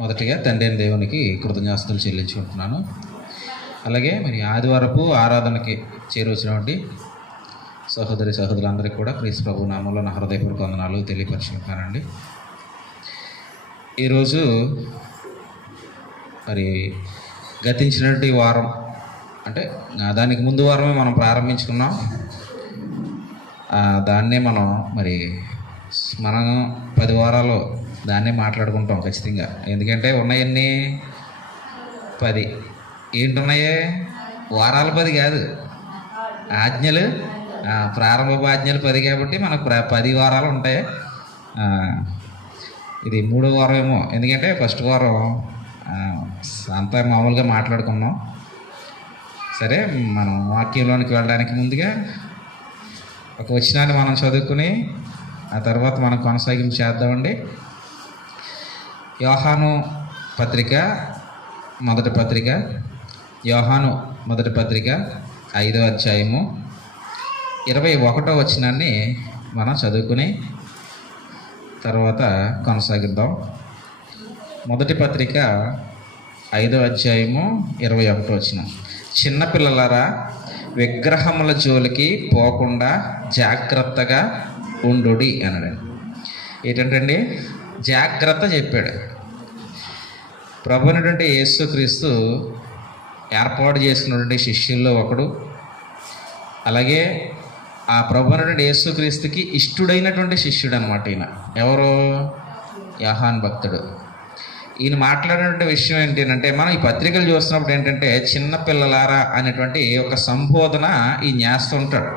మొదటిగా తండ్రి అయిన దేవునికి కృతజ్ఞాస్తులు చెల్లించుకుంటున్నాను. అలాగే మరి ఆదివారపు ఆరాధనకి చేరవచ్చినటువంటి సహోదరి సహోదరులందరికీ కూడా క్రీస్తు ప్రభు నామంలో నా హృదయపూర్వక వందనాలు తెలియపరుచుకుంటున్నానండి. ఈరోజు మరి గతించినటువంటి వారం అంటే దానికి ముందు వారమే మనం ప్రారంభించుకున్నాం. దాన్నే మనం 10 వారాలు దాన్నే మాట్లాడుకుంటాం ఖచ్చితంగా. ఎందుకంటే ఉన్నాయన్నీ 10. ఏంటున్నాయే? వారాలు 10 కాదు, ఆజ్ఞలు, ప్రారంభపు ఆజ్ఞలు 10 కాబట్టి మనకు 10 వారాలు ఉంటాయి. ఇది 3వ వారం ఏమో, ఎందుకంటే ఫస్ట్ వారం అంతా మామూలుగా మాట్లాడుకున్నాం. సరే, మనం వాక్యంలోనికి వెళ్ళడానికి ముందుగా ఒక వచనాన్ని మనం చదువుకుని ఆ తర్వాత మనం కొనసాగింపు చేద్దామండి. యోహాను మొదటి పత్రిక 5వ అధ్యాయము 21వ వచనాన్ని మనం చదువుకుని తర్వాత కొనసాగిద్దాం. మొదటి పత్రిక 5వ అధ్యాయము 21వ వచనం. చిన్నపిల్లలారా, విగ్రహముల జోలికి పోకుండా జాగ్రత్తగా ఉండుడి అన్నాడు. ఏంటంటే జాగ్రత్త చెప్పాడు. ప్రభు అయినటువంటి యేసుక్రీస్తు ఏర్పాటు చేసుకున్నటువంటి శిష్యుల్లో ఒకడు. అలాగే ఆ ప్రభు అయినటువంటి యేసుక్రీస్తుకి ఇష్టుడైనటువంటి శిష్యుడు అనమాట ఈయన. ఎవరు? యోహాను భక్తుడు. ఈయన మాట్లాడినటువంటి విషయం ఏంటంటే, మనం ఈ పత్రికలు చూస్తున్నప్పుడు ఏంటంటే చిన్నపిల్లలారా అనేటువంటి ఒక సంబోధన ఈ న్యాస్తుంటాడు.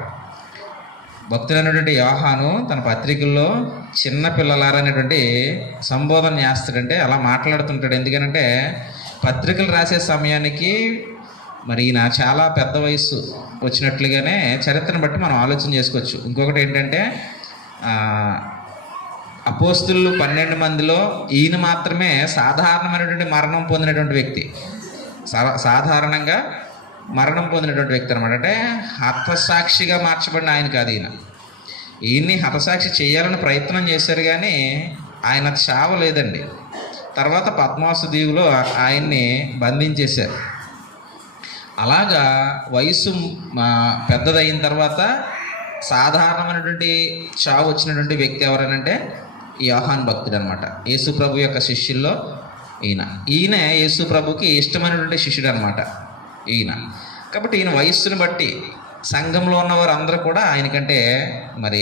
భక్తులైనటువంటి యోహాను తన పత్రికల్లో చిన్నపిల్లలారా అనేటువంటి సంబోధన చేస్తాడంటే అలా మాట్లాడుతుంటాడు. ఎందుకంటే పత్రికలు రాసే సమయానికి మరి ఈయన చాలా పెద్ద వయసు వచ్చినట్లుగానే చరిత్రను బట్టి మనం ఆలోచన చేసుకోవచ్చు. ఇంకొకటి ఏంటంటే అపోస్తులు 12 మందిలో ఈయన మాత్రమే సాధారణమైనటువంటి మరణం పొందినటువంటి వ్యక్తి. సాధారణంగా మరణం పొందినటువంటి వ్యక్తి అనమాట. అంటే హతసాక్షిగా మార్చబడిన ఆయన కాదు ఈయన. ఈయన్ని హతసాక్షి చేయాలని ప్రయత్నం చేశారు, కానీ ఆయన చావలేదండి. తర్వాత పద్మాసు దీవులో ఆయన్ని బంధించేశారు. అలాగా వయసు పెద్దదైన తర్వాత సాధారణమైనటువంటి చావు వచ్చినటువంటి వ్యక్తి ఎవరనంటే యోహాను భక్తుడు అనమాట. యేసు ప్రభు యొక్క శిష్యుల్లో ఈయన యేసు ప్రభుకి ఇష్టమైనటువంటి శిష్యుడు అనమాట ఈయన. కాబట్టి ఈయన వయస్సును బట్టి సంఘంలో ఉన్నవారు అందరూ కూడా ఆయనకంటే మరి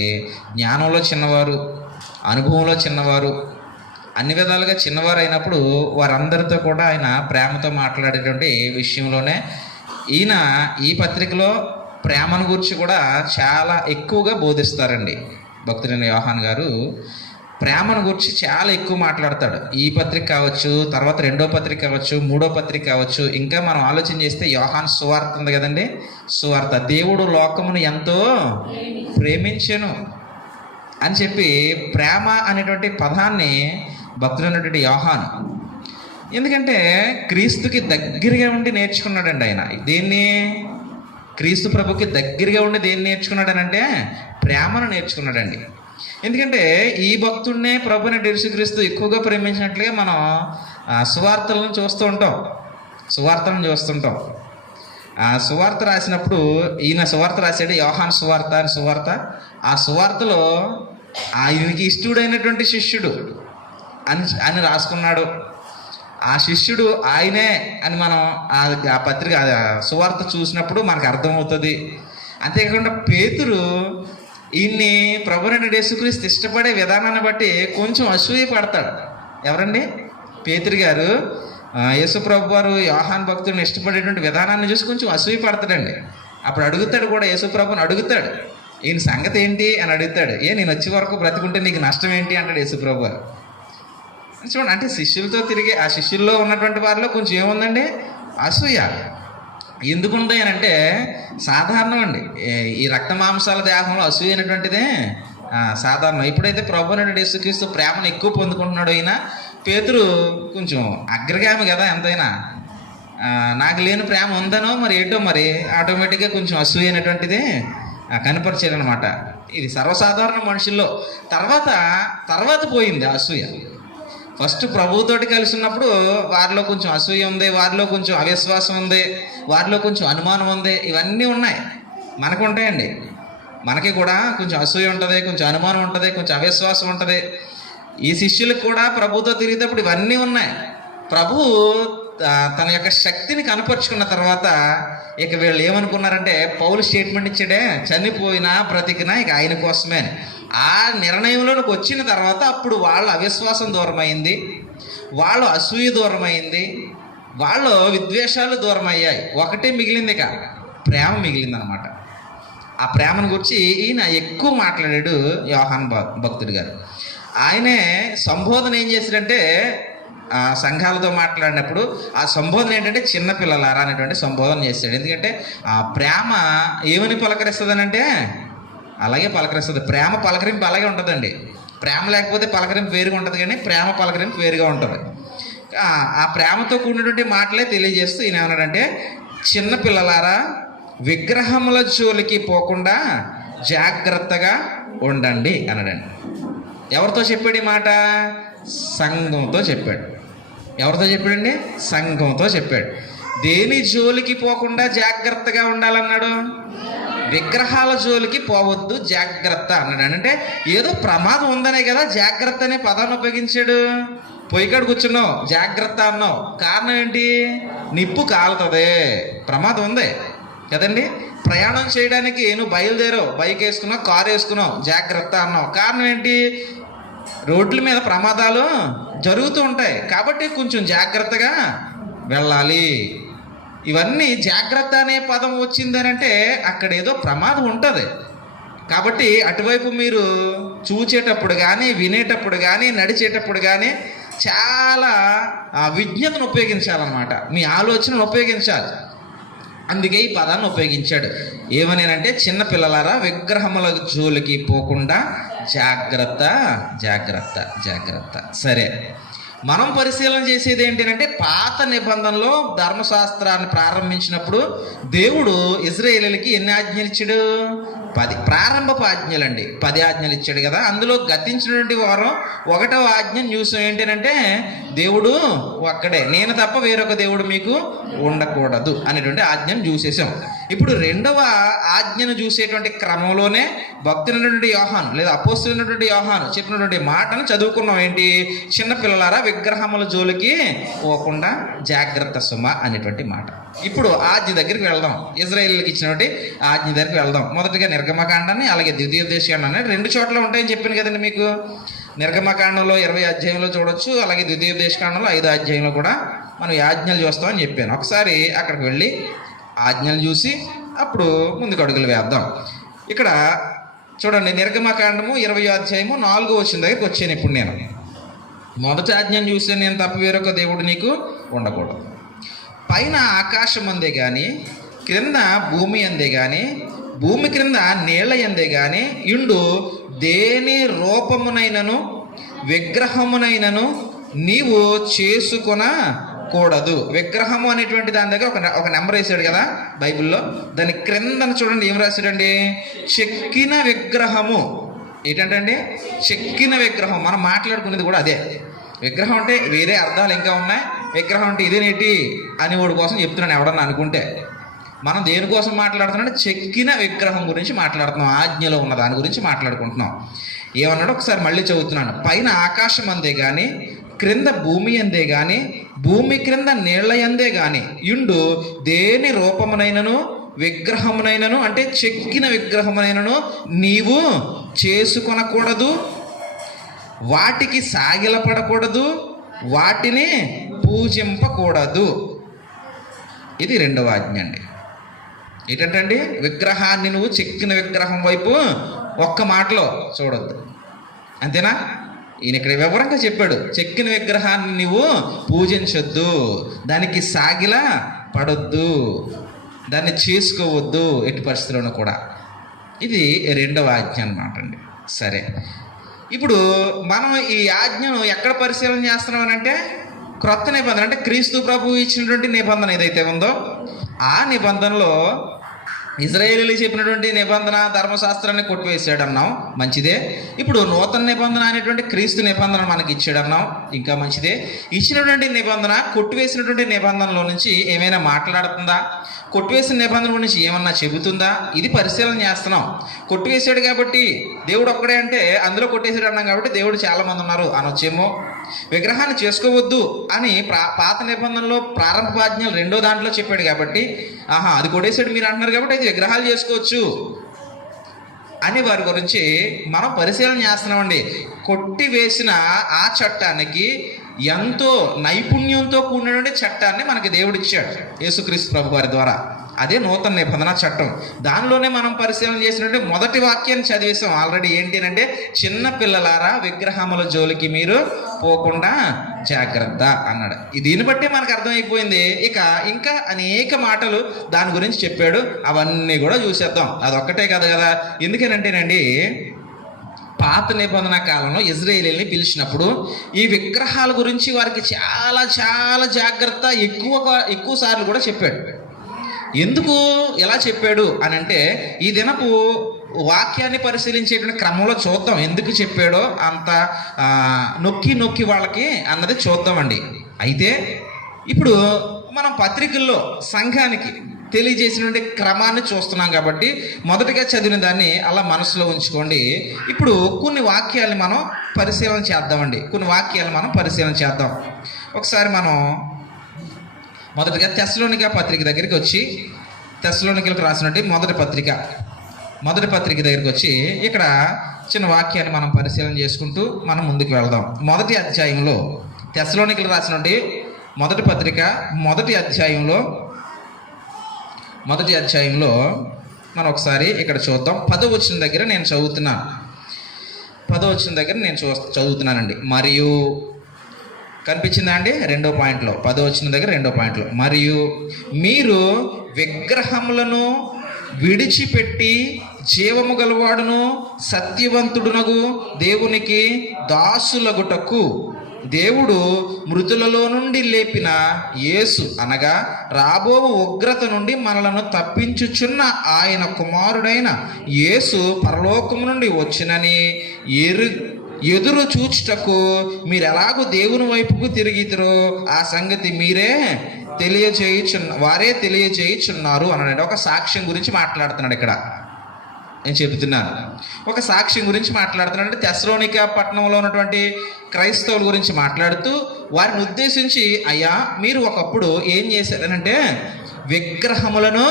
జ్ఞానంలో చిన్నవారు, అనుభవంలో చిన్నవారు, అన్ని విధాలుగా చిన్నవారు అయినప్పుడు వారందరితో కూడా ఆయన ప్రేమతో మాట్లాడేటువంటి విషయంలోనే ఈయన ఈ పత్రికలో ప్రేమను గురించి కూడా చాలా ఎక్కువగా బోధిస్తారండి. భక్తుడైన యోహాను గారు ప్రేమను గురించి చాలా ఎక్కువ మాట్లాడతాడు. ఈ పత్రిక కావచ్చు, తర్వాత 2వ పత్రిక కావచ్చు, 3వ పత్రిక కావచ్చు. ఇంకా మనం ఆలోచన చేస్తే యోహాను సువార్త ఉంది కదండి. సువార్త, దేవుడు లోకమును ఎంతో ప్రేమించెను అని చెప్పి ప్రేమ అనేటువంటి పదాన్ని భక్తుడైనటువంటి యోహాను, ఎందుకంటే క్రీస్తుకి దగ్గరగా ఉండి నేర్చుకున్నాడండి ఆయన. దేన్ని? క్రీస్తు ప్రభుకి దగ్గరగా ఉండి దేన్ని నేర్చుకున్నాడనంటే ప్రేమను నేర్చుకున్నాడండి. ఎందుకంటే ఈ భక్తుడినే ప్రభుని యేసుక్రీస్తు ఎక్కువగా ప్రేమించినట్లుగా మనం సువార్తలను చూస్తుంటాం. ఆ సువార్త రాసినప్పుడు ఈయన సువార్త రాశాడు, యోహాను సువార్త అని సువార్త. ఆ సువార్తలో ఆయనకి ఇష్టడైనటువంటి శిష్యుడు అని రాసుకున్నాడు. ఆ శిష్యుడు ఆయనే అని మనం ఆ పత్రిక సువార్త చూసినప్పుడు మనకు అర్థమవుతుంది. అంతేకాకుండా పేతురు ఈయన్ని ప్రభువైన యేసుక్రీస్తు ఇష్టపడే విధానాన్ని బట్టి కొంచెం అసూయ పడతాడు. ఎవరండి? పేతురు గారు యేసు ప్రభు వారు యోహాను భక్తుడిని ఇష్టపడేటువంటి విధానాన్ని చూసి కొంచెం అసూయ పడతాడండి. అప్పుడు అడుగుతాడు కూడా, యేసు ప్రభుని అడుగుతాడు, ఈయన సంగతి ఏంటి అని అడుగుతాడు. నేను వచ్చే వరకు బ్రతికుంటే నీకు నష్టం ఏంటి అంటాడు యేసు ప్రభు వారు. చూడండి, అంటే శిష్యులతో తిరిగి ఆ శిష్యుల్లో ఉన్నటువంటి వారిలో కొంచెం ఏముందండి? అసూయ. ఎందుకుంది అని అంటే సాధారణం అండి. ఈ రక్త మాంసాల దేహంలో అసూయ అనేటువంటిదే సాధారణం. ఎప్పుడైతే ప్రభువైన యేసుక్రీస్తు ప్రేమను ఎక్కువ పొందుకుంటున్నాడు ఈయన, పేతురు కొంచెం అగ్రగామి కదా ఎంతైనా, నాకు లేని ప్రేమ ఉందనో మరి ఏంటో మరి ఆటోమేటిక్గా కొంచెం అసూయ అనేటువంటిది కనపరిచారనమాట. ఇది సర్వసాధారణ మనుషుల్లో. తర్వాత పోయింది అసూయ. ఫస్ట్ ప్రభువుతోటి కలిసి ఉన్నప్పుడు వారిలో కొంచెం అసూయ ఉంది, వారిలో కొంచెం అవిశ్వాసం ఉంది, వారిలో కొంచెం అనుమానం ఉంది, ఇవన్నీ ఉన్నాయి. మనకు ఉంటాయండి. మనకి కూడా కొంచెం అసూయ ఉంటుంది, కొంచెం అనుమానం ఉంటుంది, కొంచెం అవిశ్వాసం ఉంటుంది. ఈ శిష్యులకు కూడా ప్రభువుతో తిరిగేటప్పుడు ఇవన్నీ ఉన్నాయి. ప్రభు తన యొక్క శక్తిని కనపరుచుకున్న తర్వాత ఇక వీళ్ళు ఏమనుకున్నారంటే, పౌలు స్టేట్మెంట్ ఇచ్చాడే, చనిపోయినా బ్రతికినా ఇక ఆయన కోసమే. ఆ నిర్ణయంలోకి వచ్చిన తర్వాత అప్పుడు వాళ్ళ అవిశ్వాసం దూరమైంది, వాళ్ళు అసూయ దూరమైంది, వాళ్ళు విద్వేషాలు దూరం అయ్యాయి. ఒకటే మిగిలింది, ఇక ప్రేమ మిగిలింది అనమాట. ఆ ప్రేమను గురించి ఈయన ఎక్కువ మాట్లాడాడు యోహాన్ భక్తుడు గారు. ఆయనే సంబోధన ఏం చేశాడంటే, సంఘాలతో మాట్లాడినప్పుడు ఆ సంబోధన ఏంటంటే చిన్నపిల్లలారా అనేటువంటి సంబోధన చేశాడు. ఎందుకంటే ఆ ప్రేమ ఏమని పలకరిస్తుందనంటే అలాగే పలకరిస్తుంది. ప్రేమ పలకరింపు అలాగే ఉంటుందండి. ప్రేమ లేకపోతే పలకరింపు వేరుగా ఉంటుంది, కానీ ప్రేమ పలకరింపు వేరుగా ఉంటుంది. ఆ ప్రేమతో కూడినటువంటి మాటలే తెలియజేస్తూ ఈయన ఏమన్నాడంటే, చిన్నపిల్లలారా విగ్రహముల జోలికి పోకుండా జాగ్రత్తగా ఉండండి అన్నాడండి. ఎవరితో చెప్పాడు ఈ మాట? సంఘంతో చెప్పాడు. ఎవరితో చెప్పాడండి? సంఘంతో చెప్పాడు. దేని జోలికి పోకుండా జాగ్రత్తగా ఉండాలన్నాడు? విగ్రహాల జోలికి పోవద్దు, జాగ్రత్త అన్నాడు. అంటే ఏదో ప్రమాదం ఉందనే కదా జాగ్రత్త అనే పదాన్ని ఉపయోగించాడు. పొయ్యికాడు కూర్చున్నావు, జాగ్రత్త అన్నావు, కారణం ఏంటి? నిప్పు కాలుతుంది, ప్రమాదం ఉంది కదండి. ప్రయాణం చేయడానికి నువ్వు బయలుదేరావు, బైక్ వేసుకున్నావు, కారు వేసుకున్నావు, జాగ్రత్త అన్నావు, కారణం ఏంటి? రోడ్ల మీద ప్రమాదాలు జరుగుతూ ఉంటాయి కాబట్టి కొంచెం జాగ్రత్తగా వెళ్ళాలి. ఇవన్నీ జాగ్రత్త అనే పదం వచ్చిందనంటే అక్కడ ఏదో ప్రమాదం ఉంటుంది. కాబట్టి అటువైపు మీరు చూచేటప్పుడు కానీ, వినేటప్పుడు కానీ, నడిచేటప్పుడు కానీ చాలా విజ్ఞతను ఉపయోగించాలన్నమాట. మీ ఆలోచనను ఉపయోగించాలి. అందుకే ఈ పదాన్ని ఉపయోగించాడు. ఏమనేనంటే, చిన్నపిల్లలారా విగ్రహముల జోలికి పోకుండా జాగ్రత్త, జాగ్రత్త, జాగ్రత్త. సరే, మనం పరిశీలన చేసేది ఏంటంటే, పాత నిబంధనలో ధర్మశాస్త్రాన్ని ప్రారంభించినప్పుడు దేవుడు ఇశ్రాయేలీయులకి ఎన్ని ఆజ్ఞలు ఇచ్చాడు? 10 ప్రారంభపు ఆజ్ఞలండి. 10 ఆజ్ఞలు ఇచ్చాడు కదా. అందులో గతించినటువంటి వారం 1వ ఆజ్ఞను చూసాం. ఏంటంటే, దేవుడు ఒక్కడే, నేను తప్ప వేరొక దేవుడు మీకు ఉండకూడదు అనేటువంటి ఆజ్ఞను చూసేసాం. ఇప్పుడు 2వ ఆజ్ఞను చూసేటువంటి క్రమంలోనే భక్తులైనటువంటి యోహాను లేదా అపోస్తలుడైనటువంటి యోహాను చెప్పినటువంటి మాటను చదువుకున్నాం. ఏంటి? చిన్నపిల్లలారా విగ్రహముల జోలికి పోకుండా జాగ్రత్త సుమ అనేటువంటి మాట. ఇప్పుడు ఆజ్ఞ దగ్గరికి వెళ్దాం. ఇశ్రాయేలీయులకు ఇచ్చినటువంటి ఆజ్ఞ దగ్గరికి వెళ్దాం. మొదటిగా నిర్గమకాండాన్ని, అలాగే ద్వితీయోపదేశకాండాన్ని 2 చోట్ల ఉంటాయని చెప్పాను కదండి మీకు. నిర్గమకాండంలో 20 అధ్యాయంలో చూడొచ్చు, అలాగే ద్వితీయోపదేశకాండంలో 5 అధ్యాయంలో కూడా మనం ఈ ఆజ్ఞలు చూస్తామని చెప్పాను. ఒకసారి అక్కడికి వెళ్ళి ఆజ్ఞలు చూసి అప్పుడు ముందుకు అడుగులు వేద్దాం. ఇక్కడ చూడండి, నిర్గమకాండము 20వ అధ్యాయము 4వ వచనం దగ్గరికి వచ్చాను. ఇప్పుడు నేను మొదటి ఆజ్ఞను చూస్తే, నేను తప్ప వేరొక దేవుడు నీకు ఉండకూడదు. పైన ఆకాశం అందే కానీ, క్రింద భూమి అందే కానీ, భూమి క్రింద నీళ్ల అందే కానీ ఇండు దేని రూపమునైనను విగ్రహమునైనను నీవు చేసుకొనకూడదు. విగ్రహము అనేటువంటి దాని దగ్గర ఒక నెంబర్ వేసాడు కదా బైబిల్లో. దాని క్రిందన చూడండి ఏం రాశాడండి? చెక్కిన విగ్రహము. ఏంటంటే చెక్కిన విగ్రహం. మనం మాట్లాడుకునేది కూడా అదే. విగ్రహం అంటే వేరే అర్థాలు ఇంకా ఉన్నాయి. విగ్రహం అంటే ఇదేనేటి అని వాడి కోసం చెప్తున్నాను ఎవడన్నా అనుకుంటే. మనం దేనికోసం మాట్లాడుతున్నాం? చెక్కిన విగ్రహం గురించి మాట్లాడుతున్నాం. ఆజ్ఞలో ఉన్న దాని గురించి మాట్లాడుకుంటున్నాం. ఏమన్నాడు ఒకసారి మళ్ళీ చదువుతున్నాను. పైన ఆకాశం అందే కానీ, క్రింద భూమి అందే కానీ, భూమి క్రింద నీళ్ల అందే కానీ ఇండు దేని రూపమునైనను విగ్రహమునైనను అంటే చెక్కిన విగ్రహమునైనను నీవు చేసుకొనకూడదు, వాటికి సాగిలపడకూడదు, వాటిని పూజింపకూడదు. ఇది 2వ ఆజ్ఞ అండి. ఏంటంటే విగ్రహాన్ని నువ్వు చెక్కిన విగ్రహం వైపు ఒక్క మాటలో చూడొద్దు. అంతేనా? ఈయన ఇక్కడ వివరంగా చెప్పాడు. చెక్కిన విగ్రహాన్ని నువ్వు పూజించొద్దు, దానికి సాగిలా పడొద్దు, దాన్ని చేసుకోవద్దు ఎట్టి పరిస్థితుల్లోనూ కూడా. ఇది 2వ ఆజ్ఞ అన్నమాట అండి. సరే, ఇప్పుడు మనం ఈ ఆజ్ఞను ఎక్కడ పరిశీలన చేస్తున్నామనంటే, క్రొత్త నిబంధన అంటే క్రీస్తు ప్రభు ఇచ్చినటువంటి నిబంధన ఏదైతే ఉందో ఆ నిబంధనలో ఇశ్రాయేలీలు చెప్పినటువంటి నిబంధన ధర్మశాస్త్రాన్ని కొట్టివేసాడు అన్నాం, మంచిదే. ఇప్పుడు నూతన నిబంధన అనేటువంటి క్రీస్తు నిబంధన మనకి ఇచ్చాడు అన్నాం, ఇంకా మంచిదే. ఇచ్చినటువంటి నిబంధన కొట్టివేసినటువంటి నిబంధనలో నుంచి ఏమైనా మాట్లాడుతుందా? కొట్టివేసిన నిబంధన గురించి ఏమన్నా చెబుతుందా? ఇది పరిశీలన చేస్తున్నాం. కొట్టివేసాడు కాబట్టి దేవుడు ఒక్కడే అంటే అందులో కొట్టేసాడు అన్నాం కాబట్టి దేవుడు చాలామంది ఉన్నారు అనొచ్చేమో. విగ్రహాన్ని చేసుకోవద్దు అని పాత నిబంధనలో ప్రారంభాజ్ఞలు 2వ దాంట్లో చెప్పాడు కాబట్టి అది కొట్టేసాడు మీరు అంటున్నారు కాబట్టి అయితే విగ్రహాలు చేసుకోవచ్చు అని వారి గురించి మనం పరిశీలన చేస్తున్నామండి. కొట్టివేసిన ఆ చట్టానికి ఎంతో నైపుణ్యంతో కూడినటువంటి చట్టాన్ని మనకి దేవుడు ఇచ్చాడు యేసుక్రీస్తు ప్రభు వారి ద్వారా. అదే నూతన నిబంధన చట్టం. దానిలోనే మనం పరిశీలన చేసినట్టు మొదటి వాక్యాన్ని చదివేసాం ఆల్రెడీ. ఏంటి అంటే, చిన్న పిల్లలారా విగ్రహముల జోలికి మీరు పోకుండా జాగ్రత్త అన్నాడు. దీన్ని బట్టి మనకు అర్థమైపోయింది. ఇంకా అనేక మాటలు దాని గురించి చెప్పాడు. అవన్నీ కూడా చూసేద్దాం. అదొక్కటే కదా. ఎందుకనంటేనండి, పాత నిబంధన కాలంలో ఇశ్రాయేలీయుల్ని పిలిచినప్పుడు ఈ విగ్రహాల గురించి వారికి చాలా చాలా జాగ్రత్త ఎక్కువ సార్లు కూడా చెప్పాడు. ఎందుకు ఎలా చెప్పాడు అని అంటే, ఈ దినపు వాక్యాన్ని పరిశీలించేటువంటి క్రమంలో చూద్దాం ఎందుకు చెప్పాడో అంత నొక్కి వాళ్ళకి అన్నది చూద్దామండి. అయితే ఇప్పుడు మనం పత్రికల్లో సంఘానికి తెలియజేసినటువంటి క్రమాన్ని చూస్తున్నాం కాబట్టి మొదటిగా చదివిన దాన్ని అలా మనసులో ఉంచుకోండి. ఇప్పుడు కొన్ని వాక్యాలను మనం పరిశీలన చేద్దాం. ఒకసారి మనం మొదటిగా తెస్సలోనిక పత్రిక దగ్గరికి వచ్చి, తెస్సలోనికలకు రాసినట్టు మొదటి పత్రిక దగ్గరికి వచ్చి ఇక్కడ చిన్న వాక్యాన్ని మనం పరిశీలన చేసుకుంటూ మనం ముందుకు వెళ్దాం. మొదటి అధ్యాయంలో తెస్సలోనికలకు రాసినట్టు మొదటి పత్రిక మొదటి అధ్యాయంలో మనం ఒకసారి ఇక్కడ చూద్దాం. 10వ వచనం దగ్గర నేను చదువుతున్నానండి. మరియు కనిపించిందా అండి? 2వ పాయింట్లో 10వ వచనం దగ్గర 2వ పాయింట్లో, మరియు మీరు విగ్రహములను విడిచిపెట్టి జీవము గలవాడును సత్యవంతుడునగు దేవునికి దాసులగుటకు దేవుడు మృతులలో నుండి లేపిన యేసు అనగా రాబో ఉగ్రత నుండి మనలను తప్పించుచున్న ఆయన కుమారుడైన యేసు పరలోకము నుండి వచ్చినని ఎదురు చూచుటకు మీరు ఎలాగూ దేవుని వైపుకు తిరిగితురో ఆ సంగతి వారే తెలియజేయుచున్నారు అన్నాడు. ఒక సాక్ష్యం గురించి మాట్లాడుతున్నాడు ఇక్కడ. నేను చెబుతున్నాను, ఒక సాక్ష్యం గురించి మాట్లాడుతున్నాడు. అంటే తెస్సలోనిక పట్టణంలో ఉన్నటువంటి క్రైస్తవుల గురించి మాట్లాడుతూ వారిని ఉద్దేశించి, అయ్యా మీరు ఒకప్పుడు ఏం చేశారనంటే విగ్రహములను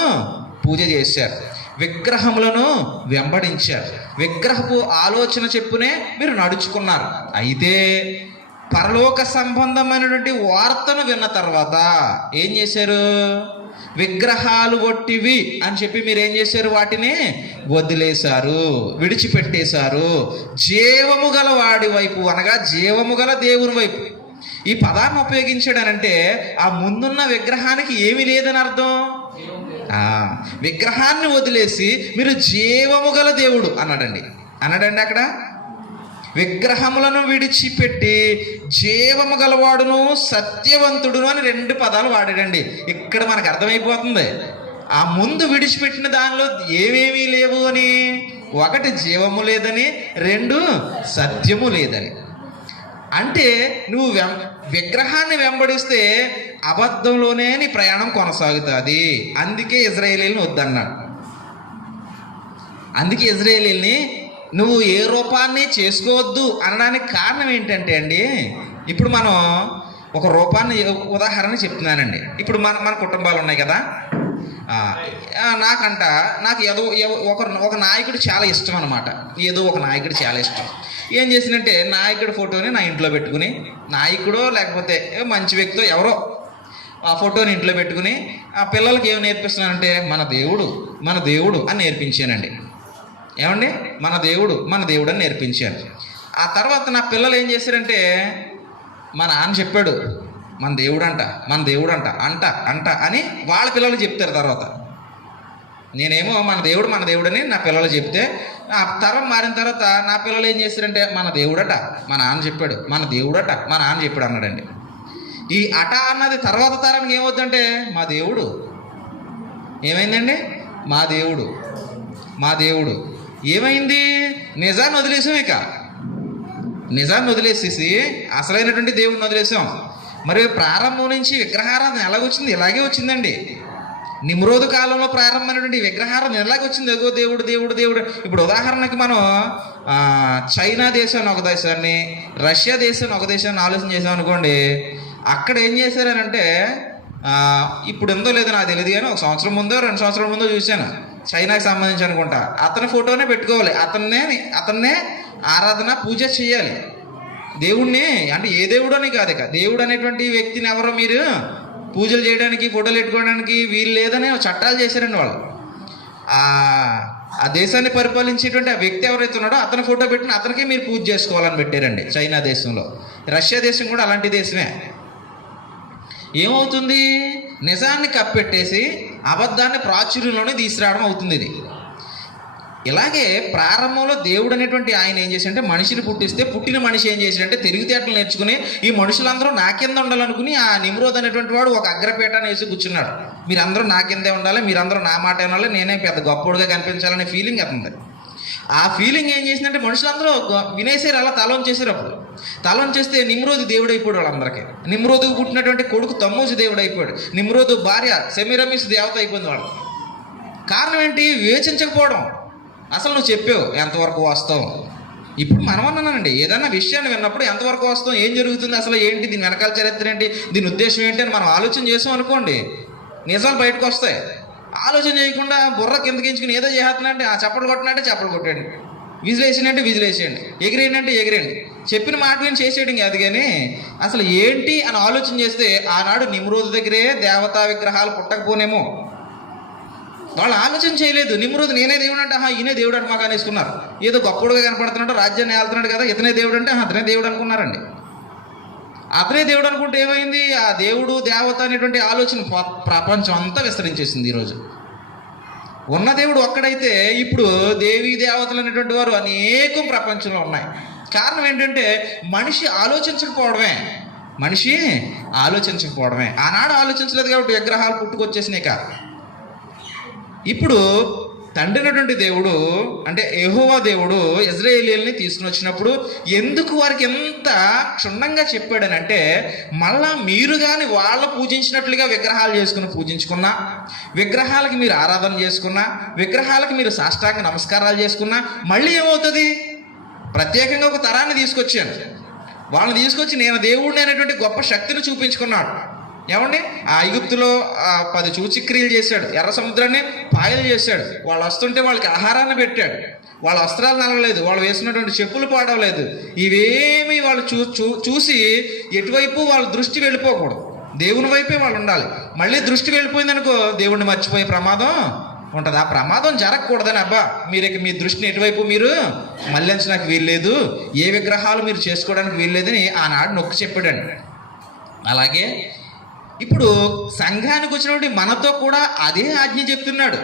పూజ చేశారు, విగ్రహములను వెంబడించారు, విగ్రహపు ఆలోచన చెప్పునే మీరు నడుచుకున్నారు. అయితే పరలోక సంబంధమైనటువంటి వార్తను విన్న తర్వాత ఏం చేశారు? విగ్రహాలు ఒట్టివి అని చెప్పి మీరు ఏం చేశారు? వాటిని వదిలేశారు, విడిచిపెట్టేశారు. జీవము గల వాడి వైపు అనగా జీవము గల దేవుని వైపు. ఈ పదాన్ని ఉపయోగించాడనంటే ఆ ముందున్న విగ్రహానికి ఏమీ లేదని అర్థం. విగ్రహాన్ని వదిలేసి మీరు జీవము గల దేవుడు అన్నాడండి అక్కడ. విగ్రహములను విడిచిపెట్టి జీవము గలవాడును సత్యవంతుడును అని 2 పదాలు వాడాడండి. ఇక్కడ మనకు అర్థమైపోతుంది ఆ ముందు విడిచిపెట్టిన దానిలో ఏమేమీ లేవు అని. 1 జీవము లేదని, 2 సత్యము లేదని. అంటే నువ్వు విగ్రహాన్ని వెంబడిస్తే అబద్ధంలోనే నీ ప్రయాణం కొనసాగుతుంది. అందుకే ఇశ్రాయేలీయులను వద్దన్నాడు. అందుకే ఇశ్రాయేలీయుల్ని నువ్వు ఏ రూపాన్ని చేసుకోవద్దు అనడానికి కారణం ఏంటంటే అండి, ఇప్పుడు మనం ఒక రూపాన్ని ఉదాహరణ చెప్తున్నానండి. ఇప్పుడు మన కుటుంబాలు ఉన్నాయి కదా. నాకు ఒక నాయకుడు చాలా ఇష్టం అనమాట. ఏదో ఒక నాయకుడు చాలా ఇష్టం. ఏం చేసినంటే నాయకుడి ఫోటోని నా ఇంట్లో పెట్టుకుని, నాయకుడో లేకపోతే మంచి వ్యక్తితో ఎవరో ఆ ఫోటోని ఇంట్లో పెట్టుకుని ఆ పిల్లలకి ఏమి నేర్పిస్తున్నానంటే మన దేవుడు అని నేర్పించానండి. ఏమండి? మన దేవుడు అని నేర్పించాను. ఆ తర్వాత నా పిల్లలు ఏం చేశారంటే, మా నాన్న చెప్పాడు మన దేవుడు అంట అని వాళ్ళ పిల్లలు చెప్తారు. తర్వాత నేనేమో మన దేవుడు అని నా పిల్లలు చెప్తే, ఆ తరం మారిన తర్వాత నా పిల్లలు ఏం చేశారంటే మన దేవుడట మా నాన్న చెప్పాడు, మన దేవుడట మా నాన్న చెప్పాడు అన్నాడండి. ఈ అట అన్నది తర్వాత తరానికి ఏమవుద్దంటే మా దేవుడు ఏమైందండి? మా దేవుడు మా దేవుడు. ఏమైంది? నిజాన్ని వదిలేసాం. ఇక నిజాన్ని వదిలేసేసి అసలైనటువంటి దేవుడిని వదిలేసాం. మరి ప్రారంభం నుంచి విగ్రహారాధన ఎలాగొచ్చింది? ఇలాగే వచ్చిందండి. నిమ్రోదు కాలంలో ప్రారంభమైనటువంటి విగ్రహారాధన ఎలాగ వచ్చింది? ఎగో దేవుడు దేవుడు దేవుడు. ఇప్పుడు ఉదాహరణకి మనం చైనా దేశాన్ని ఒక దేశాన్ని, రష్యా దేశాన్ని ఒక దేశాన్ని ఆలోచన చేసాం అనుకోండి. అక్కడ ఏం చేశారనంటే, ఇప్పుడు ఎంతో లేదో నాకు తెలియదు కానీ 1 సంవత్సరం ముందో 2 సంవత్సరాల ముందో చూశాను. చైనాకి సంబంధించి అనుకుంటా. అతని ఫోటోనే పెట్టుకోవాలి, అతన్నే ఆరాధన పూజ చేయాలి. దేవుణ్ణి అంటే ఏ దేవుడు అని కాదు, ఇక దేవుడు అనేటువంటి వ్యక్తిని ఎవరో మీరు పూజలు చేయడానికి ఫోటోలు పెట్టుకోవడానికి వీలు లేదని చట్టాలు చేశారండి వాళ్ళు. ఆ దేశాన్ని పరిపాలించేటువంటి ఆ వ్యక్తి ఎవరైతే ఉన్నాడో అతని ఫోటో పెట్టిన అతనికే మీరు పూజ చేసుకోవాలని పెట్టారండి చైనా దేశంలో. రష్యా దేశం కూడా అలాంటి దేశమే. ఏమవుతుంది? నిజాన్ని కప్పెట్టేసి అబద్ధాన్ని ప్రాచుర్యంలోనే తీసుకురావడం అవుతుంది ఇది. ఇలాగే ప్రారంభంలో దేవుడు అనేటువంటి ఆయన ఏం చేశాడంటే, మనిషిని పుట్టిస్తే పుట్టిన మనిషి ఏం చేశాడంటే తెలివితేటలు నేర్చుకుని ఈ మనుషులందరూ నా కింద ఉండాలనుకుని ఆ నిమ్రోద్ అనేటువంటి వాడు ఒక అగ్రపీఠాన్ని వేసి కూర్చున్నాడు. మీరందరూ నా కిందే ఉండాలి, మీరందరూ నా మాట వినాలి, నేనే పెద్ద గొప్పడుగా కనిపించాలనే ఫీలింగ్ అవుతుంది. ఆ ఫీలింగ్ ఏం చేసిందంటే మనుషులందరూ వినేసారు, అలా తలంచేసారు. అప్పుడు తలంచేస్తే నిమ్రోదు దేవుడు అయిపోయాడు వాళ్ళందరికీ. నిమ్రోదుకు పుట్టినటువంటి కొడుకు తమ్మూజు దేవుడు అయిపోయాడు. నిమ్రోదు భార్య సెమిరమిస్ దేవత అయిపోయింది వాళ్ళు. కారణం ఏంటి? వివేచించకపోవడం. అసలు నువ్వు చెప్పావు ఎంతవరకు వాస్తవం. ఇప్పుడు మనం అన్నానండి, ఏదైనా విషయాన్ని విన్నప్పుడు ఎంతవరకు వాస్తవం, ఏం జరుగుతుంది, అసలు ఏంటి, దీని వెనకాల చరిత్ర ఏంటి, దీని ఉద్దేశం ఏంటి అని మనం ఆలోచన చేసాం అనుకోండి, నిజాలు బయటకు వస్తాయి. ఆలోచన చేయకుండా బుర్ర కిందకించుకుని ఏదో చేస్తున్నాంటే చప్పట్లు కొట్టినంటే చప్పట్లు కొట్టండి, విజిలేసినంటే విజిలేసేయండి, ఎగిరేయండి ఎగిరేయండి, చెప్పిన మాటలను చేసేయడం కాదు. కానీ అసలు ఏంటి అని ఆలోచన చేస్తే ఆనాడు నిమ్రోదు దగ్గరే దేవతా విగ్రహాలు పుట్టకపోనేమో. వాళ్ళు ఆలోచన చేయలేదు. నిమ్రోదు నేనే దేవుడు అంటే ఈయనే దేవుడు అంటే మాకు అనేసుకున్నారు. ఏదో గొప్పడుగా కనపడుతున్నాడు, రాజ్యాన్ని ఏళ్తున్నాడు కదా, ఇతనే దేవుడు అంటే అతనే దేవుడు అనుకున్నారండి. అతనే దేవుడు అనుకుంటే ఏమైంది? ఆ దేవుడు దేవత అనేటువంటి ఆలోచన ప్రపంచం అంతా విస్తరించేసింది. ఈరోజు ఉన్న దేవుడు ఒక్కడైతే ఇప్పుడు దేవీ దేవతలు అనేటువంటి వారు అనేకం ప్రపంచంలో ఉన్నాయి. కారణం ఏంటంటే మనిషి ఆలోచించకపోవడమే. ఆనాడు ఆలోచించలేదు కాబట్టి విగ్రహాలు పుట్టుకొచ్చేసినాయి. కాదు, ఇప్పుడు తండ్రి అయినటువంటి దేవుడు అంటే యెహోవా దేవుడు ఇశ్రాయేలీయుల్ని తీసుకుని వచ్చినప్పుడు ఎందుకు వారికి ఎంత క్షుణ్ణంగా చెప్పాడనంటే, మళ్ళా మీరు కానీ వాళ్ళు పూజించినట్లుగా విగ్రహాలు చేసుకుని పూజించుకున్నా, విగ్రహాలకి మీరు ఆరాధన చేసుకున్నా, విగ్రహాలకి మీరు సాష్టాంగ నమస్కారాలు చేసుకున్నా మళ్ళీ ఏమవుతుంది? ప్రత్యేకంగా ఒక తరాన్ని తీసుకొచ్చాను. వాళ్ళని తీసుకొచ్చి నేను దేవుడిని అనేటువంటి గొప్ప శక్తిని చూపించుకున్నాడు. ఏమండి, ఆ ఐగుప్తులో 10 సూచక్రియలు చేశాడు, ఎర్ర సముద్రాన్ని పాయలు చేశాడు, వాళ్ళు వస్తుంటే వాళ్ళకి ఆహారాన్ని పెట్టాడు, వాళ్ళ వస్త్రాలు నలగలేదు, వాళ్ళు వేసుకున్నటువంటి చెప్పులు పాడవలేదు. ఇవేమి వాళ్ళు చూసి ఎటువైపు వాళ్ళ దృష్టి వెళ్ళిపోకూడదు, దేవుని వైపే వాళ్ళు ఉండాలి. మళ్ళీ దృష్టి వెళ్ళిపోయిందనుకో దేవుణ్ణి మర్చిపోయే ప్రమాదం ఉంటుంది. ఆ ప్రమాదం జరగకూడదని మీ దృష్టిని ఎటువైపు మీరు మళ్ళించడానికి వీల్లేదు, ఏ విగ్రహాలు మీరు చేసుకోవడానికి వీల్లేదని ఆనాడు నొక్కి చెప్పాడండి. అలాగే ఇప్పుడు సంఘానికి వచ్చినప్పుడు మనతో కూడా అదే ఆజ్ఞ చెప్తున్నాడు.